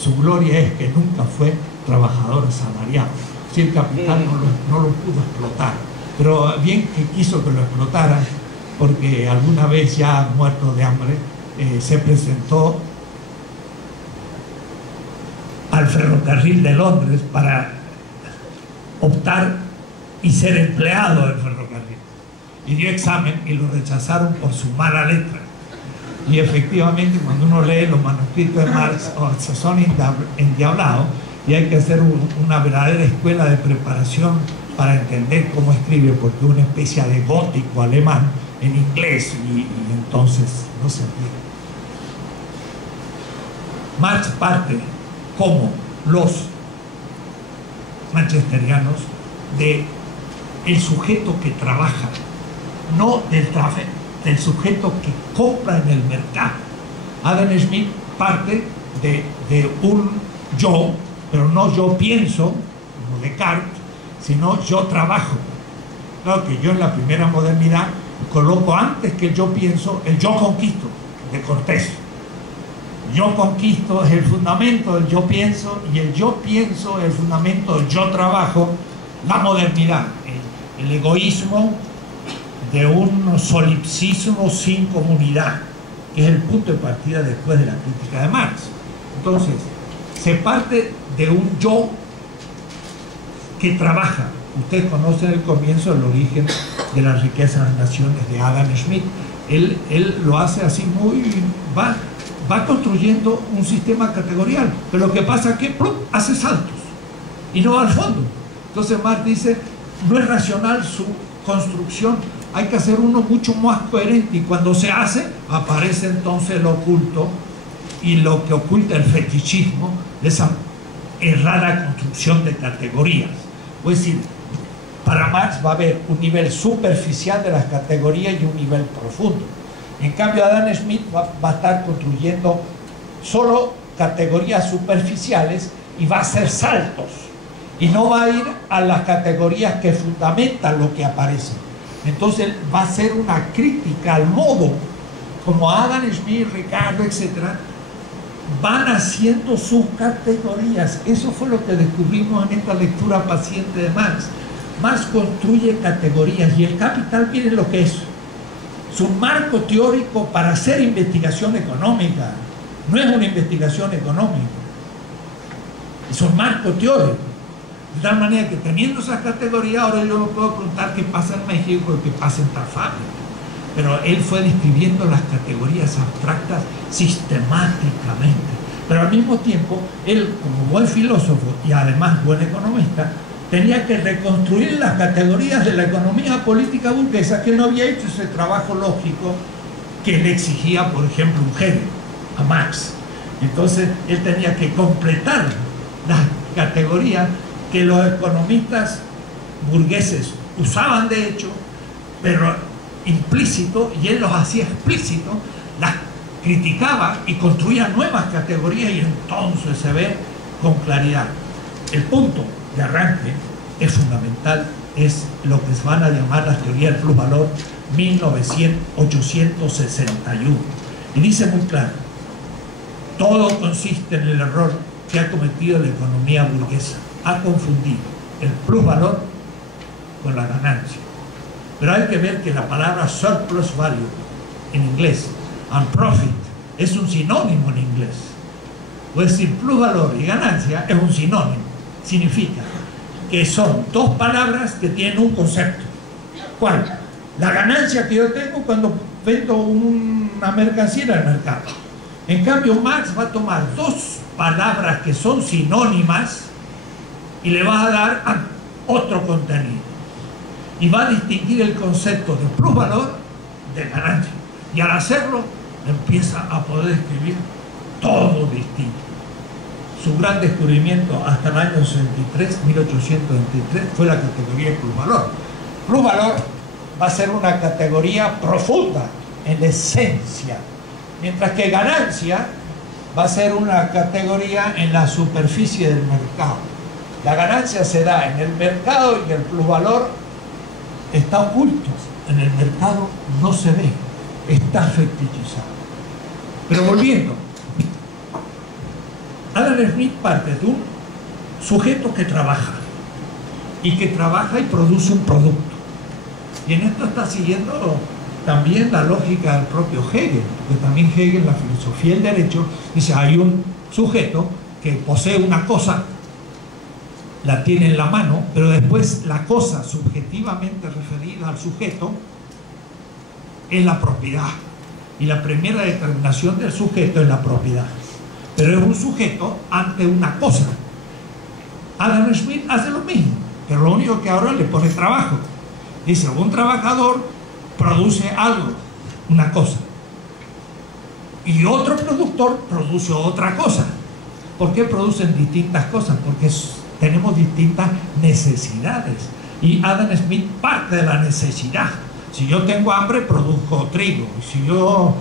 su gloria es que nunca fue trabajador asalariado. Si el capital no lo pudo explotar, pero bien que quiso que lo explotara, porque alguna vez ya muerto de hambre se presentó al ferrocarril de Londres para optar y ser empleado del ferrocarril, y dio examen y lo rechazaron por su mala letra. Y efectivamente cuando uno lee los manuscritos de Marx son endiablados, y hay que hacer una verdadera escuela de preparación para entender cómo escribe, porque es una especie de gótico alemán en inglés y entonces no se entiende. Marx parte, como los manchesterianos, de el sujeto que trabaja, no del sujeto que compra en el mercado. Adam Smith parte de un yo, pero no yo pienso, como Descartes, sino yo trabajo. Claro que yo en la primera modernidad coloco antes que el yo pienso, el yo conquisto, de Cortés. Yo conquisto es el fundamento del yo pienso, y el yo pienso es el fundamento del yo trabajo. La modernidad, el egoísmo de un solipsismo sin comunidad, que es el punto de partida después de la crítica de Marx. Entonces, se parte de un yo que trabaja. Ustedes conocen el comienzo, el origen de la riqueza de las naciones de Adam Smith. Él lo hace así va construyendo un sistema categorial, pero lo que pasa es que ¡plum!, hace saltos y no va al fondo. Entonces Marx dice, no es racional su construcción, hay que hacer uno mucho más coherente, y cuando se hace, aparece entonces lo oculto, y lo que oculta el fetichismo de esa errada construcción de categorías. Es decir, para Marx va a haber un nivel superficial de las categorías y un nivel profundo. En cambio, Adam Smith va a estar construyendo solo categorías superficiales y va a hacer saltos, y no va a ir a las categorías que fundamentan lo que aparece. Entonces va a ser una crítica al modo como Adam Smith, Ricardo, etcétera, van haciendo sus categorías. Eso fue lo que descubrimos en esta lectura paciente de Marx. Marx construye categorías, y el Capital, miren lo que es un marco teórico para hacer investigación económica. No es una investigación económica, es un marco teórico, de tal manera que teniendo esas categorías, ahora yo no puedo preguntar qué pasa en México y qué pasa en tal fábrica, pero él fue describiendo las categorías abstractas sistemáticamente. Pero al mismo tiempo, él, como buen filósofo y además buen economista, tenía que reconstruir las categorías de la economía política burguesa, que no había hecho ese trabajo lógico que le exigía, por ejemplo, un genio, a Marx. Entonces, él tenía que completar las categorías que los economistas burgueses usaban de hecho, pero implícito, y él los hacía explícito, las criticaba y construía nuevas categorías, y entonces se ve con claridad. El punto de arranque es fundamental, es lo que se van a llamar las teorías del plusvalor 1861, y dice muy claro, Todo consiste en el error que ha cometido la economía burguesa. Ha confundido el plusvalor con la ganancia. Pero hay que ver que la palabra surplus value en inglés and profit es un sinónimo en inglés. Es decir, plusvalor y ganancia es un sinónimo. Significa que son dos palabras que tienen un concepto. ¿Cuál? La ganancia que yo tengo cuando vendo una mercancía en el mercado. En cambio, Marx va a tomar dos palabras que son sinónimas y le va a dar otro contenido. Y va a distinguir el concepto de plusvalor de ganancia. Y al hacerlo, empieza a poder escribir todo distinto. Su gran descubrimiento hasta el año 1823, fue la categoría de plusvalor. Plusvalor va a ser una categoría profunda en la esencia, mientras que ganancia va a ser una categoría en la superficie del mercado. La ganancia se da en el mercado y el plusvalor está oculto. En el mercado no se ve, está fetichizado. Pero volviendo, Adam Smith parte de un sujeto que trabaja y produce un producto. Y en esto está siguiendo también la lógica del propio Hegel, que también Hegel, la filosofía del derecho, dice: hay un sujeto que posee una cosa, la tiene en la mano, pero después la cosa subjetivamente referida al sujeto es la propiedad. Y la primera determinación del sujeto es la propiedad. Pero es un sujeto ante una cosa. Adam Smith hace lo mismo, pero lo único que ahora le pone trabajo. Dice: un trabajador produce algo, una cosa, y otro productor produce otra cosa. ¿Por qué producen distintas cosas? Porque tenemos distintas necesidades. Y Adam Smith parte de la necesidad. Si yo tengo hambre, produzco trigo. Si yo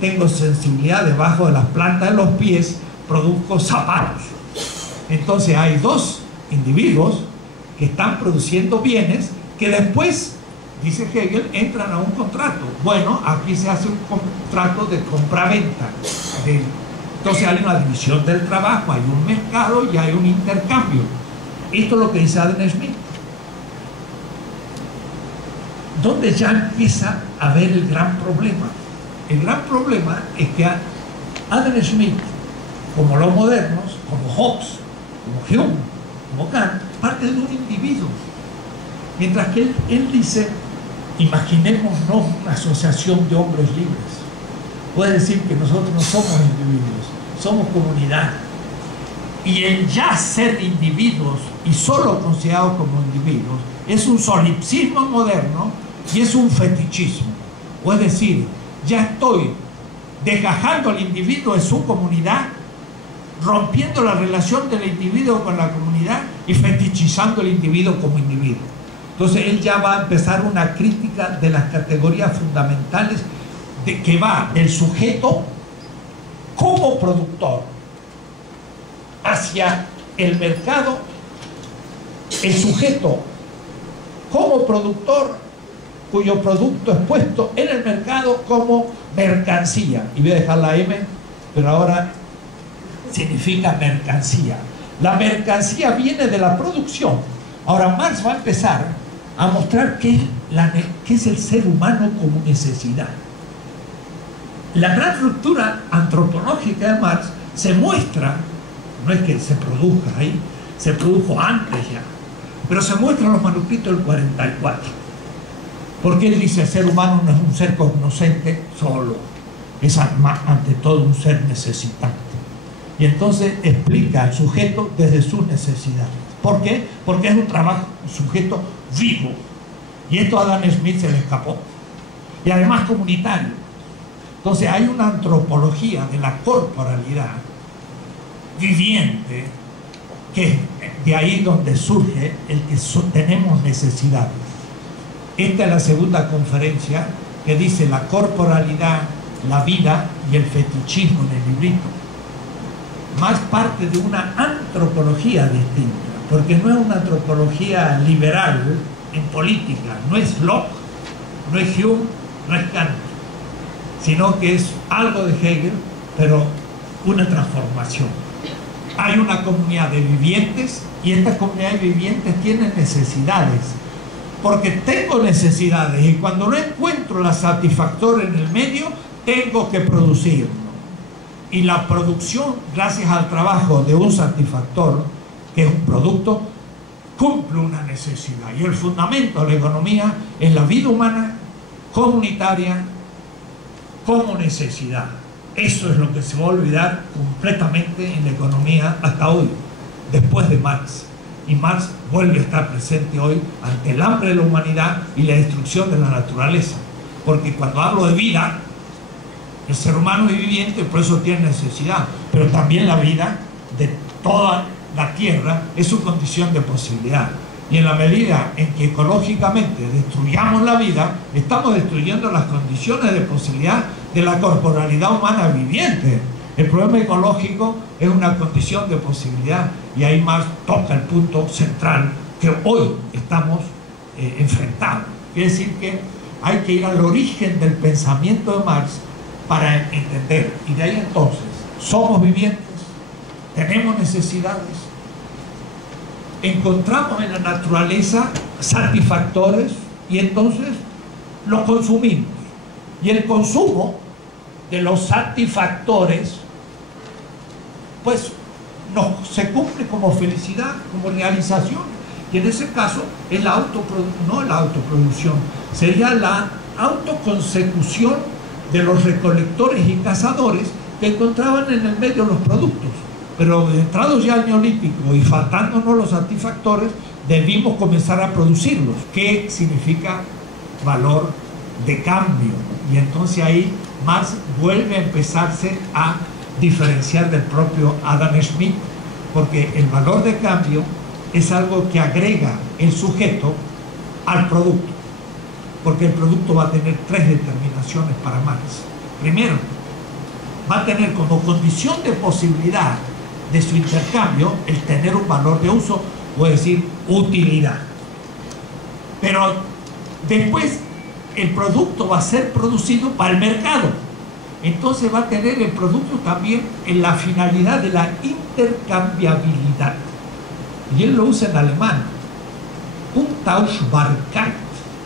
tengo sensibilidad debajo de las plantas de los pies, produzco zapatos. Entonces hay dos individuos que están produciendo bienes que después, dice Hegel, entran a un contrato. Bueno, aquí se hace un contrato de compra-venta. Entonces hay una división del trabajo, hay un mercado y hay un intercambio. Esto es lo que dice Adam Smith. Donde ya empieza a ver el gran problema. El gran problema es que Adam Smith, como los modernos, como Hobbes, como Hume, como Kant, parte de un individuo. Mientras que él dice: imaginémonos una asociación de hombres libres. Puede decir que nosotros no somos individuos, somos comunidad. Y el ya ser individuos y solo considerados como individuos es un solipsismo moderno y es un fetichismo. O es decir, ya estoy desgajando al individuo de su comunidad, rompiendo la relación del individuo con la comunidad y fetichizando al individuo como individuo. Entonces él ya va a empezar una crítica de las categorías fundamentales que va del sujeto como productor hacia el mercado, el sujeto como productor cuyo producto es puesto en el mercado como mercancía. Y voy a dejar la M, pero ahora significa mercancía. La mercancía viene de la producción. Ahora Marx va a empezar a mostrar qué es el ser humano como necesidad. La gran ruptura antropológica de Marx se muestra, no es que se produzca ahí, se produjo antes ya, pero se muestra en los manuscritos del 44. Porque él dice: el ser humano no es un ser cognoscente solo, es ante todo un ser necesitante. Y entonces explica al sujeto desde sus necesidades. ¿Por qué? Porque es un sujeto vivo. Y esto a Adam Smith se le escapó. Y además comunitario. Entonces hay una antropología de la corporalidad viviente, que es de ahí donde surge el que tenemos necesidades. Esta es la segunda conferencia que dice la corporalidad, la vida y el fetichismo en el librito. Más parte de una antropología distinta, porque no es una antropología liberal en política, no es Locke, no es Hume, no es Kant, sino que es algo de Hegel, pero una transformación. Hay una comunidad de vivientes y estas comunidades vivientes tienen necesidades, porque tengo necesidades y cuando no encuentro la satisfactoria en el medio, tengo que producir. Y la producción, gracias al trabajo de un satisfactor, que es un producto, cumple una necesidad. Y el fundamento de la economía es la vida humana comunitaria como necesidad. Eso es lo que se va a olvidar completamente en la economía hasta hoy, después de Marx. Y Marx vuelve a estar presente hoy ante el hambre de la humanidad y la destrucción de la naturaleza. Porque cuando hablo de vida, el ser humano es viviente, por eso tiene necesidad, pero también la vida de toda la tierra es su condición de posibilidad. Y en la medida en que ecológicamente destruyamos la vida, estamos destruyendo las condiciones de posibilidad de la corporalidad humana viviente. El problema ecológico es una condición de posibilidad, y ahí Marx toca el punto central que hoy estamos enfrentados. Quiere decir que hay que ir al origen del pensamiento de Marx para entender, y de ahí entonces somos vivientes, tenemos necesidades, encontramos en la naturaleza satisfactores y entonces los consumimos, y el consumo de los satisfactores pues se cumple como felicidad, como realización, y en ese caso es la no la autoproducción, sería la autoconsecución de los recolectores y cazadores que encontraban en el medio los productos. Pero entrados ya al neolítico y faltándonos los satisfactores, debimos comenzar a producirlos. ¿Qué significa valor de cambio? Y entonces ahí Marx vuelve a empezarse a diferenciar del propio Adam Smith, porque el valor de cambio es algo que agrega el sujeto al producto, porque el producto va a tener tres determinaciones para Marx. Primero, va a tener como condición de posibilidad de su intercambio el tener un valor de uso, o decir, utilidad. Pero después el producto va a ser producido para el mercado. Entonces va a tener el producto también en la finalidad de la intercambiabilidad. Y él lo usa en alemán. Umtauschbarkeit,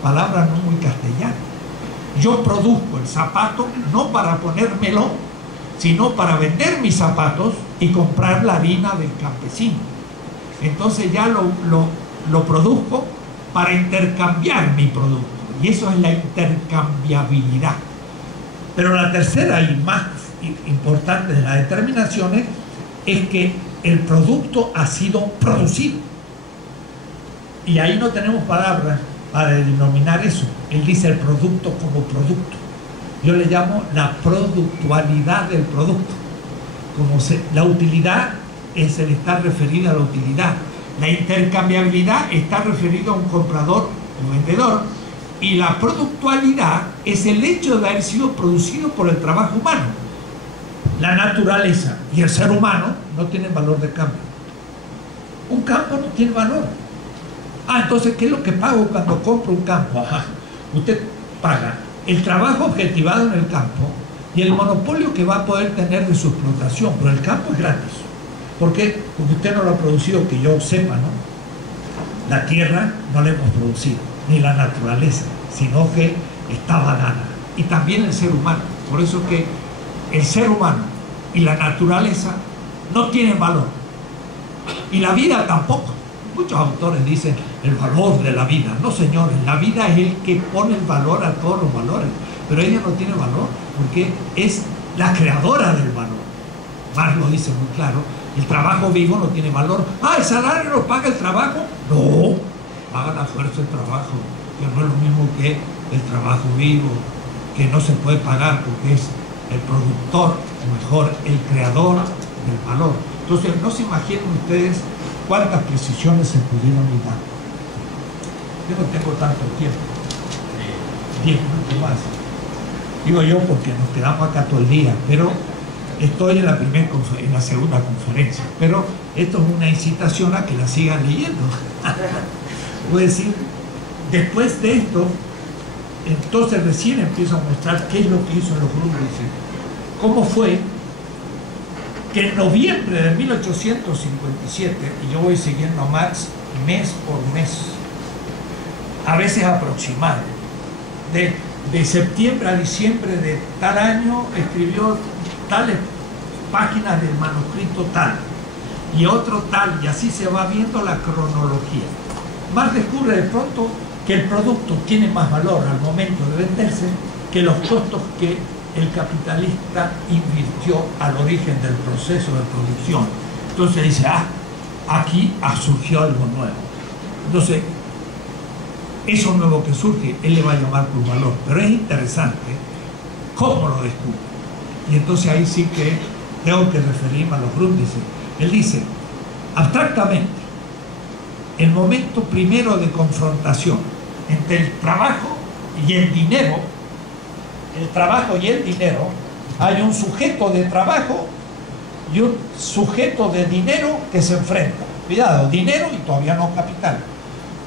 palabra no muy castellana. Yo produzco el zapato no para ponérmelo, sino para vender mis zapatos y comprar la harina del campesino. Entonces ya lo produzco para intercambiar mi producto, y eso es la intercambiabilidad. Pero la tercera y más importante de las determinaciones es que el producto ha sido producido, y ahí no tenemos palabras para denominar eso. Él dice el producto como producto. Yo le llamo la productualidad del producto. La utilidad es el estar referido a la utilidad. La intercambiabilidad está referido a un comprador o vendedor. Y la productualidad es el hecho de haber sido producido por el trabajo humano. La naturaleza y el ser humano no tienen valor de cambio. Un campo no tiene valor. Entonces, ¿qué es lo que pago cuando compro un campo? Usted paga el trabajo objetivado en el campo y el monopolio que va a poder tener de su explotación, pero el campo es gratis. ¿Por qué? Porque usted no lo ha producido, que yo sepa, ¿no? La tierra no la hemos producido, ni la naturaleza, sino que estaba dada. Y también el ser humano. Por eso que el ser humano y la naturaleza no tienen valor. Y la vida tampoco. Muchos autores dicen el valor de la vida. No, señores, la vida es el que pone el valor a todos los valores, pero ella no tiene valor porque es la creadora del valor. Marx lo dice muy claro: el trabajo vivo no tiene valor. ¿El salario lo paga el trabajo? No, paga la fuerza del trabajo, que no es lo mismo que el trabajo vivo, que no se puede pagar porque es el productor, o mejor, el creador del valor. Entonces, no se imaginen ustedes cuántas precisiones se pudieron dar. Yo no tengo tanto tiempo, 10 minutos más. Digo yo porque nos quedamos acá todo el día, pero estoy en la segunda conferencia. Pero esto es una incitación a que la sigan leyendo. Voy a decir, después de esto, entonces recién empiezo a mostrar qué es lo que hizo los grupos. Dice, cómo fue que en noviembre de 1857, y yo voy siguiendo a Marx mes por mes, a veces aproximado, de septiembre a diciembre de tal año escribió tales páginas del manuscrito tal, y otro tal, y así se va viendo la cronología. Marx descubre de pronto que el producto tiene más valor al momento de venderse que los costos que el capitalista invirtió al origen del proceso de producción. Entonces dice, aquí surgió algo nuevo. Entonces, eso nuevo que surge, él le va a llamar plusvalor, pero es interesante cómo lo descubre. Y entonces ahí sí que tengo que referirme a los Grundrisse. Él dice, abstractamente, el momento primero de confrontación entre el trabajo y el dinero, hay un sujeto de trabajo y un sujeto de dinero que se enfrentan. Cuidado, dinero y todavía no capital,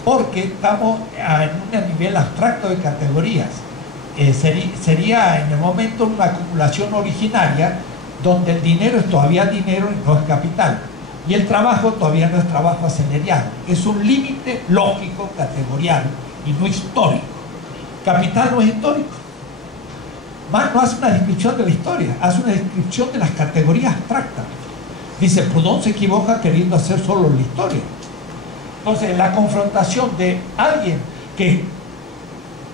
porque estamos en un nivel abstracto de categorías. Sería en el momento una acumulación originaria donde el dinero es todavía dinero y no es capital, y el trabajo todavía no es trabajo asalariado. Es un límite lógico, categorial y no histórico. Capital no es histórico. Marx no hace una descripción de la historia, hace una descripción de las categorías abstractas. Dice, Proudhon se equivoca queriendo hacer solo la historia. Entonces, la confrontación de alguien que,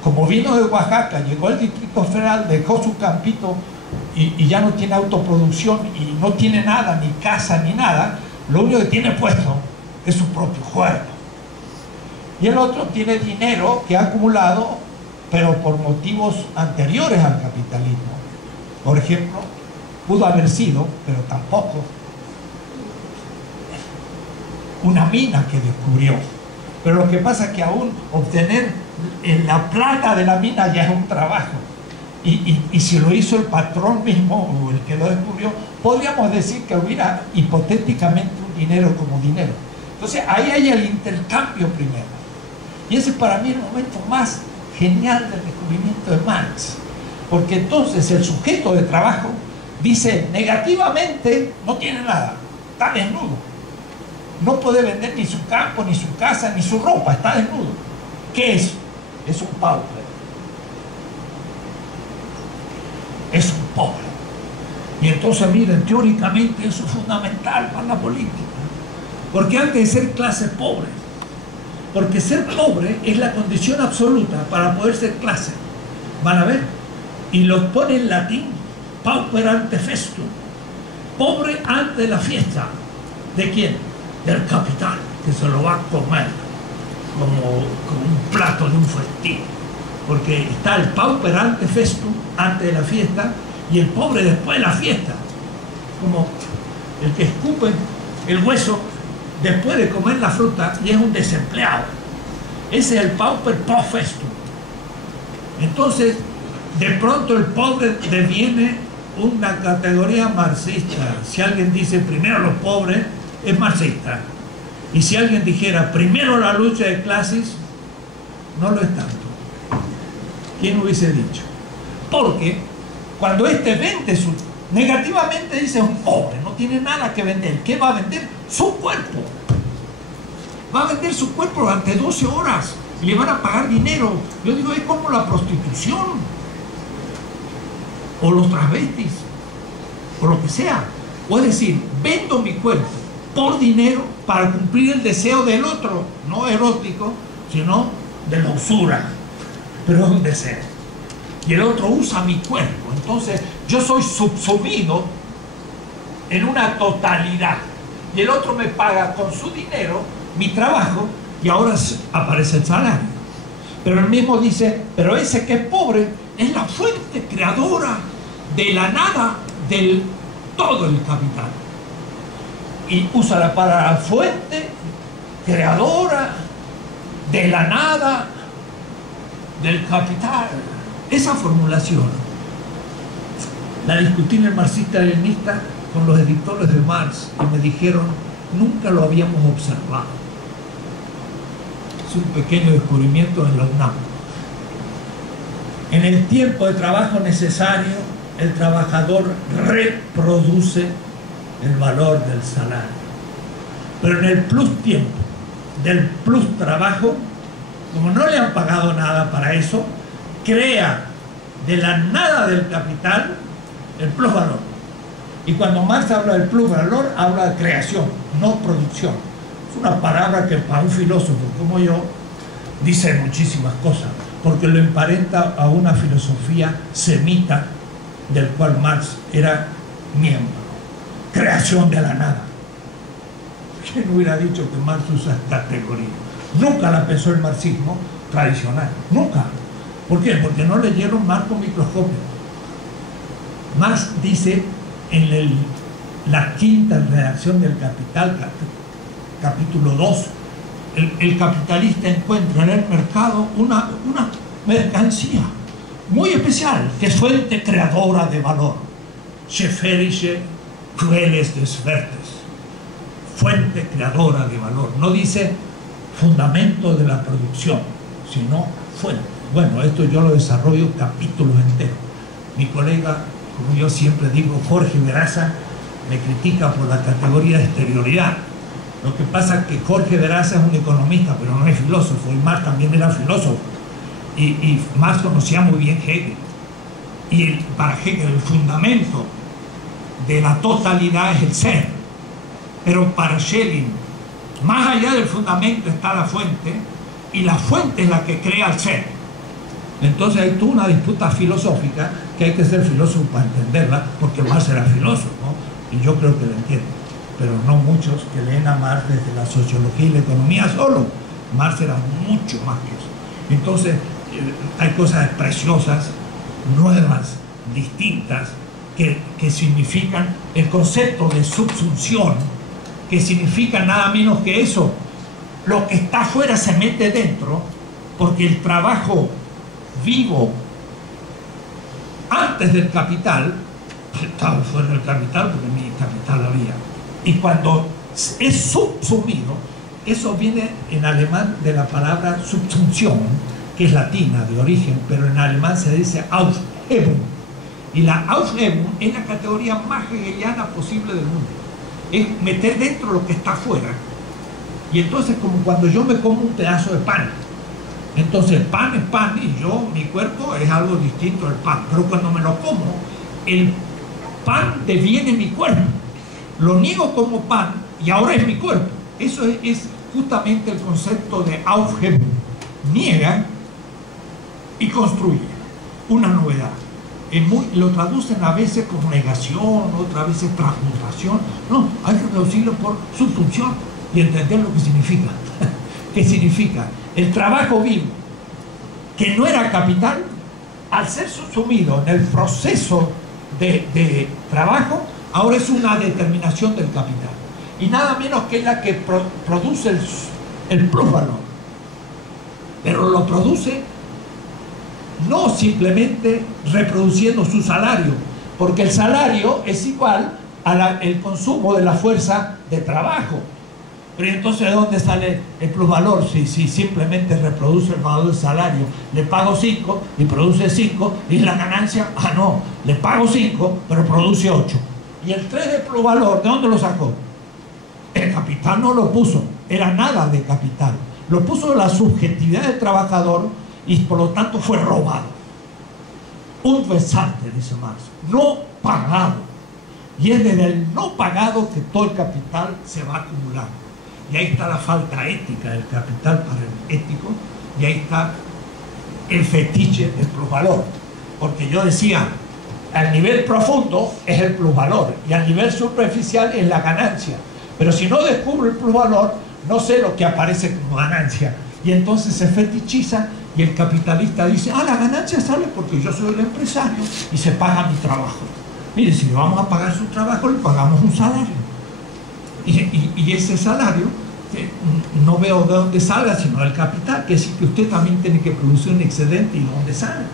como vino de Oaxaca, llegó al Distrito Federal, dejó su campito y ya no tiene autoproducción y no tiene nada, ni casa, ni nada, lo único que tiene puesto es su propio cuerpo. Y el otro tiene dinero que ha acumulado, pero por motivos anteriores al capitalismo. Por ejemplo, pudo haber sido, pero tampoco, una mina que descubrió. Pero lo que pasa es que aún obtener la plata de la mina ya es un trabajo. Y si lo hizo el patrón mismo o el que lo descubrió, podríamos decir que hubiera hipotéticamente un dinero como dinero. Entonces ahí hay el intercambio primero. Y ese para mí es el momento más genial del descubrimiento de Marx. Porque entonces el sujeto de trabajo dice negativamente no tiene nada, está desnudo. No puede vender ni su campo, ni su casa, ni su ropa, está desnudo. ¿Qué es? Es un pauper. Es un pobre. Y entonces miren, teóricamente eso es fundamental para la política, porque antes de ser clase pobre, porque ser pobre es la condición absoluta para poder ser clase. Van a ver, y lo pone en latín, pauper ante festum, pobre antes de la fiesta. ¿De quién? Del capital, que se lo va a comer como un plato de un festín. Porque está el pauper ante festum, antes de la fiesta, y el pobre después de la fiesta, como el que escupe el hueso después de comer la fruta y es un desempleado. Ese es el pauper post festum. Entonces, de pronto el pobre deviene una categoría marxista. Si alguien dice primero los pobres, es marxista. Y si alguien dijera primero la lucha de clases, no lo es tanto. ¿Quién hubiese dicho? Porque cuando este vende negativamente dice un pobre, no tiene nada que vender. ¿Qué va a vender? Su cuerpo. Va a vender su cuerpo durante 12 horas y le van a pagar dinero. Yo digo, es como la prostitución o los transvestis o lo que sea. O es decir, vendo mi cuerpo por dinero para cumplir el deseo del otro, no erótico, sino de la usura, pero es un deseo. Y el otro usa mi cuerpo. Entonces yo soy subsumido en una totalidad. Y el otro me paga con su dinero mi trabajo y ahora aparece el salario. Pero él mismo dice, pero ese que es pobre es la fuente creadora de la nada del todo el capital. Y usa la palabra fuente creadora de la nada del capital. Esa formulación la discutí en el marxista-leninista con los editores de Marx y me dijeron, nunca lo habíamos observado. Es un pequeño descubrimiento en la UNAM. En el tiempo de trabajo necesario, el trabajador reproduce el valor del salario. Pero en el plus tiempo, del plus trabajo, como no le han pagado nada para eso, crea de la nada del capital el plus valor. Y cuando Marx habla del plus valor, habla de creación, no producción. Es una palabra que para un filósofo como yo dice muchísimas cosas, porque lo emparenta a una filosofía semita del cual Marx era miembro. Creación de la nada. ¿Quién hubiera dicho que Marx usa esta categoría? Nunca la pensó el marxismo tradicional, nunca. ¿Por qué? Porque no leyeron Marx con microscopio. Marx dice en la quinta redacción del Capital, capítulo 2, el capitalista encuentra en el mercado una mercancía muy especial, que es fuente creadora de valor. Schäferische Quelles des Wertes. Fuente creadora de valor. No dice fundamento de la producción, sino fuente. Bueno, esto yo lo desarrollo capítulos enteros. Mi colega, como yo siempre digo, Jorge Veraza, me critica por la categoría de exterioridad. Lo que pasa es que Jorge Veraza es un economista, pero no es filósofo, y Marx también era filósofo. Y Marx conocía muy bien Hegel. Y para Hegel el fundamento de la totalidad es el ser. Pero para Schelling, más allá del fundamento está la fuente, y la fuente es la que crea el ser. Entonces hay toda una disputa filosófica que hay que ser filósofo para entenderla, porque Marx era filósofo, ¿no? Y yo creo que lo entiendo, pero no muchos que leen a Marx desde la sociología y la economía solo. Marx era mucho más que eso. Entonces hay cosas preciosas, nuevas, distintas, que significan el concepto de subsunción, que significa nada menos que eso. Lo que está afuera se mete dentro, porque el trabajo vivo antes del capital estaba fuera del capital, porque ni capital había. Y cuando es subsumido, eso viene en alemán de la palabra subsunción, que es latina de origen, pero en alemán se dice Aufhebung. Y la Aufhebung es la categoría más hegeliana posible del mundo. Es meter dentro lo que está afuera. Y entonces, como cuando yo me como un pedazo de pan, entonces el pan es pan y yo, mi cuerpo es algo distinto del pan, pero cuando me lo como, el pan deviene mi cuerpo. Lo niego como pan y ahora es mi cuerpo. Eso es justamente el concepto de Aufhebung. Niega y construye una novedad. Lo traducen a veces como negación, otras veces transmutación. No, hay que traducirlo por subsunción y entender lo que significa. ¿Qué significa? El trabajo vivo, que no era capital, al ser subsumido en el proceso de trabajo, ahora es una determinación del capital. Y nada menos que es la que produce el plusvalor. Pero lo produce no simplemente reproduciendo su salario, porque el salario es igual al consumo de la fuerza de trabajo. Pero entonces, ¿de dónde sale el plusvalor? Si simplemente reproduce el valor del salario, le pago 5 y produce 5, y la ganancia, no, le pago 5, pero produce 8. Y el 3 de plusvalor, ¿de dónde lo sacó? El capital no lo puso, era nada de capital. Lo puso la subjetividad del trabajador y por lo tanto fue robado. Unbezahlte, dice Marx, no pagado. Y es desde el no pagado que todo el capital se va acumulando. Y ahí está la falta ética del capital para el ético, y ahí está el fetiche del plusvalor. Porque yo decía, al nivel profundo es el plusvalor y al nivel superficial es la ganancia. Pero si no descubro el plusvalor, no sé lo que aparece como ganancia. Y entonces se fetichiza y el capitalista dice, la ganancia sale porque yo soy el empresario y se paga mi trabajo. Mire, si le vamos a pagar su trabajo, le pagamos un salario. Y ese salario, no veo de dónde salga, sino del capital, que es que usted también tiene que producir un excedente y de dónde sale.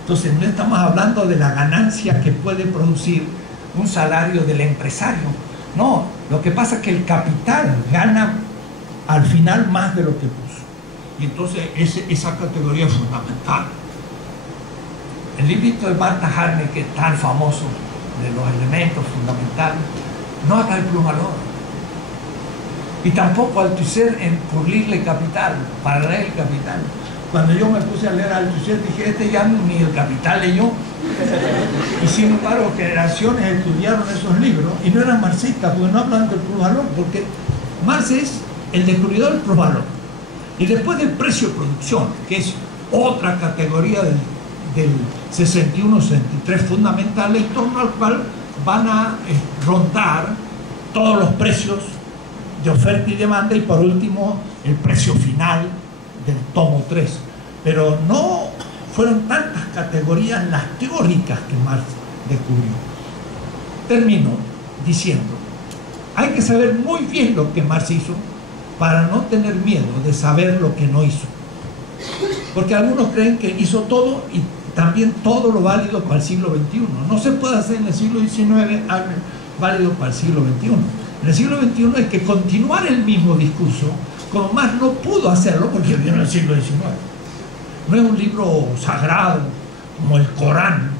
Entonces no estamos hablando de la ganancia que puede producir un salario del empresario. No, lo que pasa es que el capital gana al final más de lo que puso. Y entonces esa categoría es fundamental. El librito de Martha Harney, que es tan famoso, de los elementos fundamentales, no a el plusvalor. Y tampoco Althusser en Pulir Capital, para leer el Capital. Cuando yo me puse a leer Althusser dije, este ya ni el Capital leyó. Y sin embargo, generaciones estudiaron esos libros y no eran marxistas, porque no hablan del plusvalor, porque Marx es el descubridor del plusvalor. Y después del precio de producción, que es otra categoría del 61-63 fundamental, en torno al cual van a rondar todos los precios de oferta y demanda, y por último el precio final del tomo 3. Pero no fueron tantas categorías las teóricas que Marx descubrió. Termino diciendo, hay que saber muy bien lo que Marx hizo para no tener miedo de saber lo que no hizo. Porque algunos creen que hizo todo y también todo lo válido para el siglo XXI. No se puede hacer en el siglo XIX algo válido para el siglo XXI. En el siglo XXI hay que continuar el mismo discurso, como Marx no pudo hacerlo porque vivió en el siglo XIX. No es un libro sagrado como el Corán,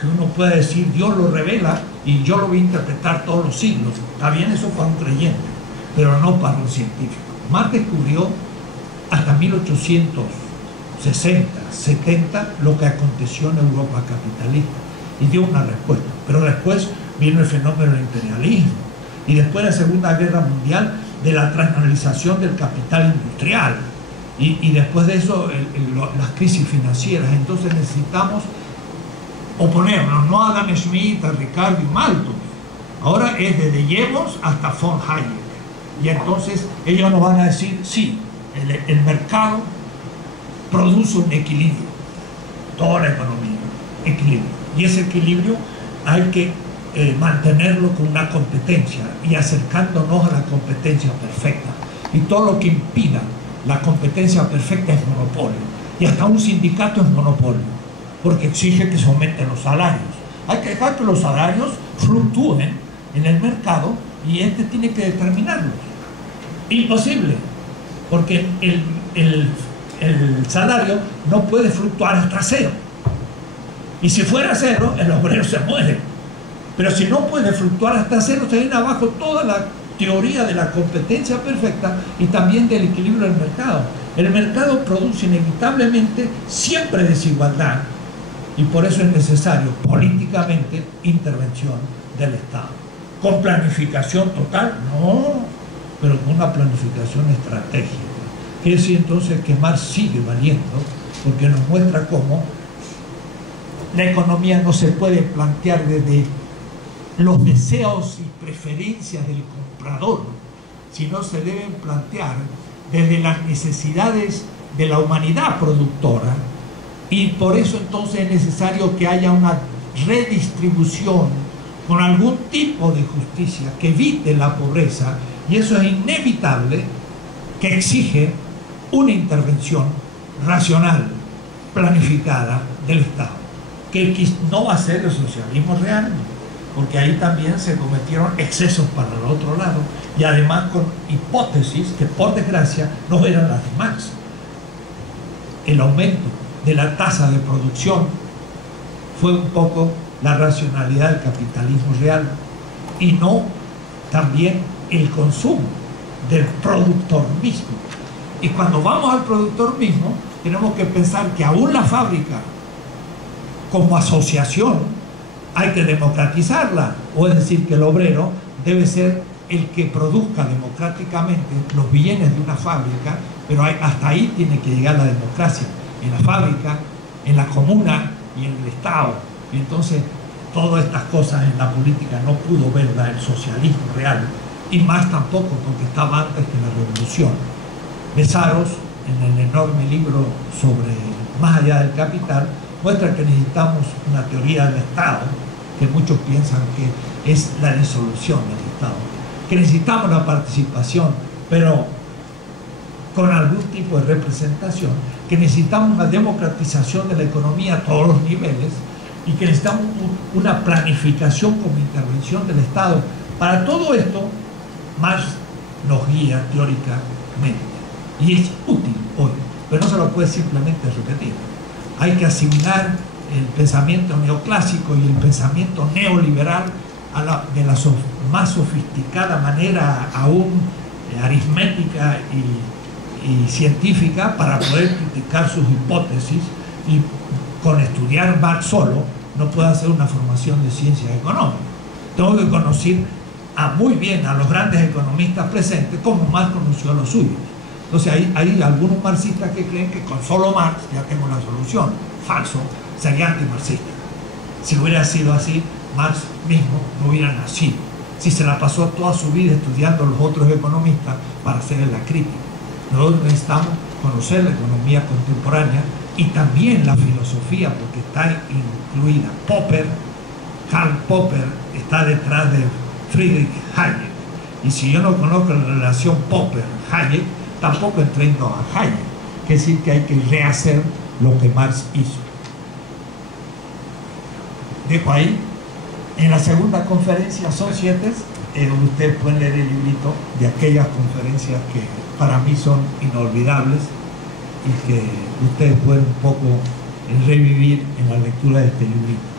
que uno puede decir Dios lo revela y yo lo voy a interpretar todos los siglos. Está bien, eso para un creyente, pero no para un científico. Marx descubrió hasta 1860, 70 lo que aconteció en Europa capitalista y dio una respuesta. Pero después vino el fenómeno del imperialismo y después la Segunda Guerra Mundial, de la transnacionalización del capital industrial y después de eso las crisis financieras. Entonces necesitamos oponernos, no a Adam Smith, a Ricardo y Malthus. Ahora es desde Jevons hasta von Hayek, y entonces ellos nos van a decir, sí, el mercado produce un equilibrio, toda la economía, equilibrio, y ese equilibrio hay que mantenerlo con una competencia y acercándonos a la competencia perfecta, y todo lo que impida la competencia perfecta es monopolio, y hasta un sindicato es monopolio, porque exige que se aumenten los salarios. Hay que dejar que los salarios fluctúen en el mercado y este tiene que determinarlos. Imposible, porque el salario no puede fluctuar hasta cero, y si fuera cero el obrero se muere. Pero si no puede fluctuar hasta cero, se viene abajo toda la teoría de la competencia perfecta y también del equilibrio del mercado. El mercado produce inevitablemente siempre desigualdad, y por eso es necesario políticamente intervención del Estado. ¿Con planificación total? No, pero con una planificación estratégica. Quiere decir entonces que Marx sigue valiendo, porque nos muestra cómo la economía no se puede plantear desde los deseos y preferencias del comprador, sino se deben plantear desde las necesidades de la humanidad productora, y por eso entonces es necesario que haya una redistribución con algún tipo de justicia que evite la pobreza, y eso es inevitable, que exige una intervención racional, planificada del Estado, que no va a ser el socialismo real, porque ahí también se cometieron excesos para el otro lado, y además con hipótesis que por desgracia no eran las de Marx. El aumento de la tasa de producción fue un poco la racionalidad del capitalismo real, y no también el consumo del productor mismo. Y cuando vamos al productor mismo, tenemos que pensar que aún la fábrica como asociación hay que democratizarla, o es decir, que el obrero debe ser el que produzca democráticamente los bienes de una fábrica, pero hasta ahí tiene que llegar la democracia, en la fábrica, en la comuna y en el Estado. Y entonces todas estas cosas en la política no pudo verla el socialismo real, y más tampoco porque estaba antes que la revolución. Besaros, en el enorme libro sobre Más allá del capital, muestra que necesitamos una teoría del Estado, que muchos piensan que es la disolución del Estado, que necesitamos la participación, pero con algún tipo de representación, que necesitamos una democratización de la economía a todos los niveles, y que necesitamos una planificación como intervención del Estado. Para todo esto, Marx nos guía teóricamente, y es útil hoy, pero no se lo puede simplemente repetir. Hay que asignar el pensamiento neoclásico y el pensamiento neoliberal de la más sofisticada manera aún aritmética y científica para poder criticar sus hipótesis, y con estudiar Marx solo no puedo hacer una formación de ciencias económicas. Tengo que conocer muy bien a los grandes economistas presentes como Marx conoció a los suyos. Entonces hay algunos marxistas que creen que con solo Marx ya tengo la solución. Falso, sería antimarxista. Si hubiera sido así, Marx mismo no hubiera nacido. Si se la pasó toda su vida estudiando a los otros economistas para hacerle la crítica. Nosotros necesitamos conocer la economía contemporánea y también la filosofía, porque está incluida. Karl Popper está detrás de Friedrich Hayek. Y si yo no conozco la relación Popper-Hayek, tampoco entiendo a Hayek. Quiere decir que hay que rehacer lo que Marx hizo. Dejo ahí. En la segunda conferencia, son 7, ustedes pueden leer el librito de aquellas conferencias que para mí son inolvidables y que ustedes pueden un poco revivir en la lectura de este librito.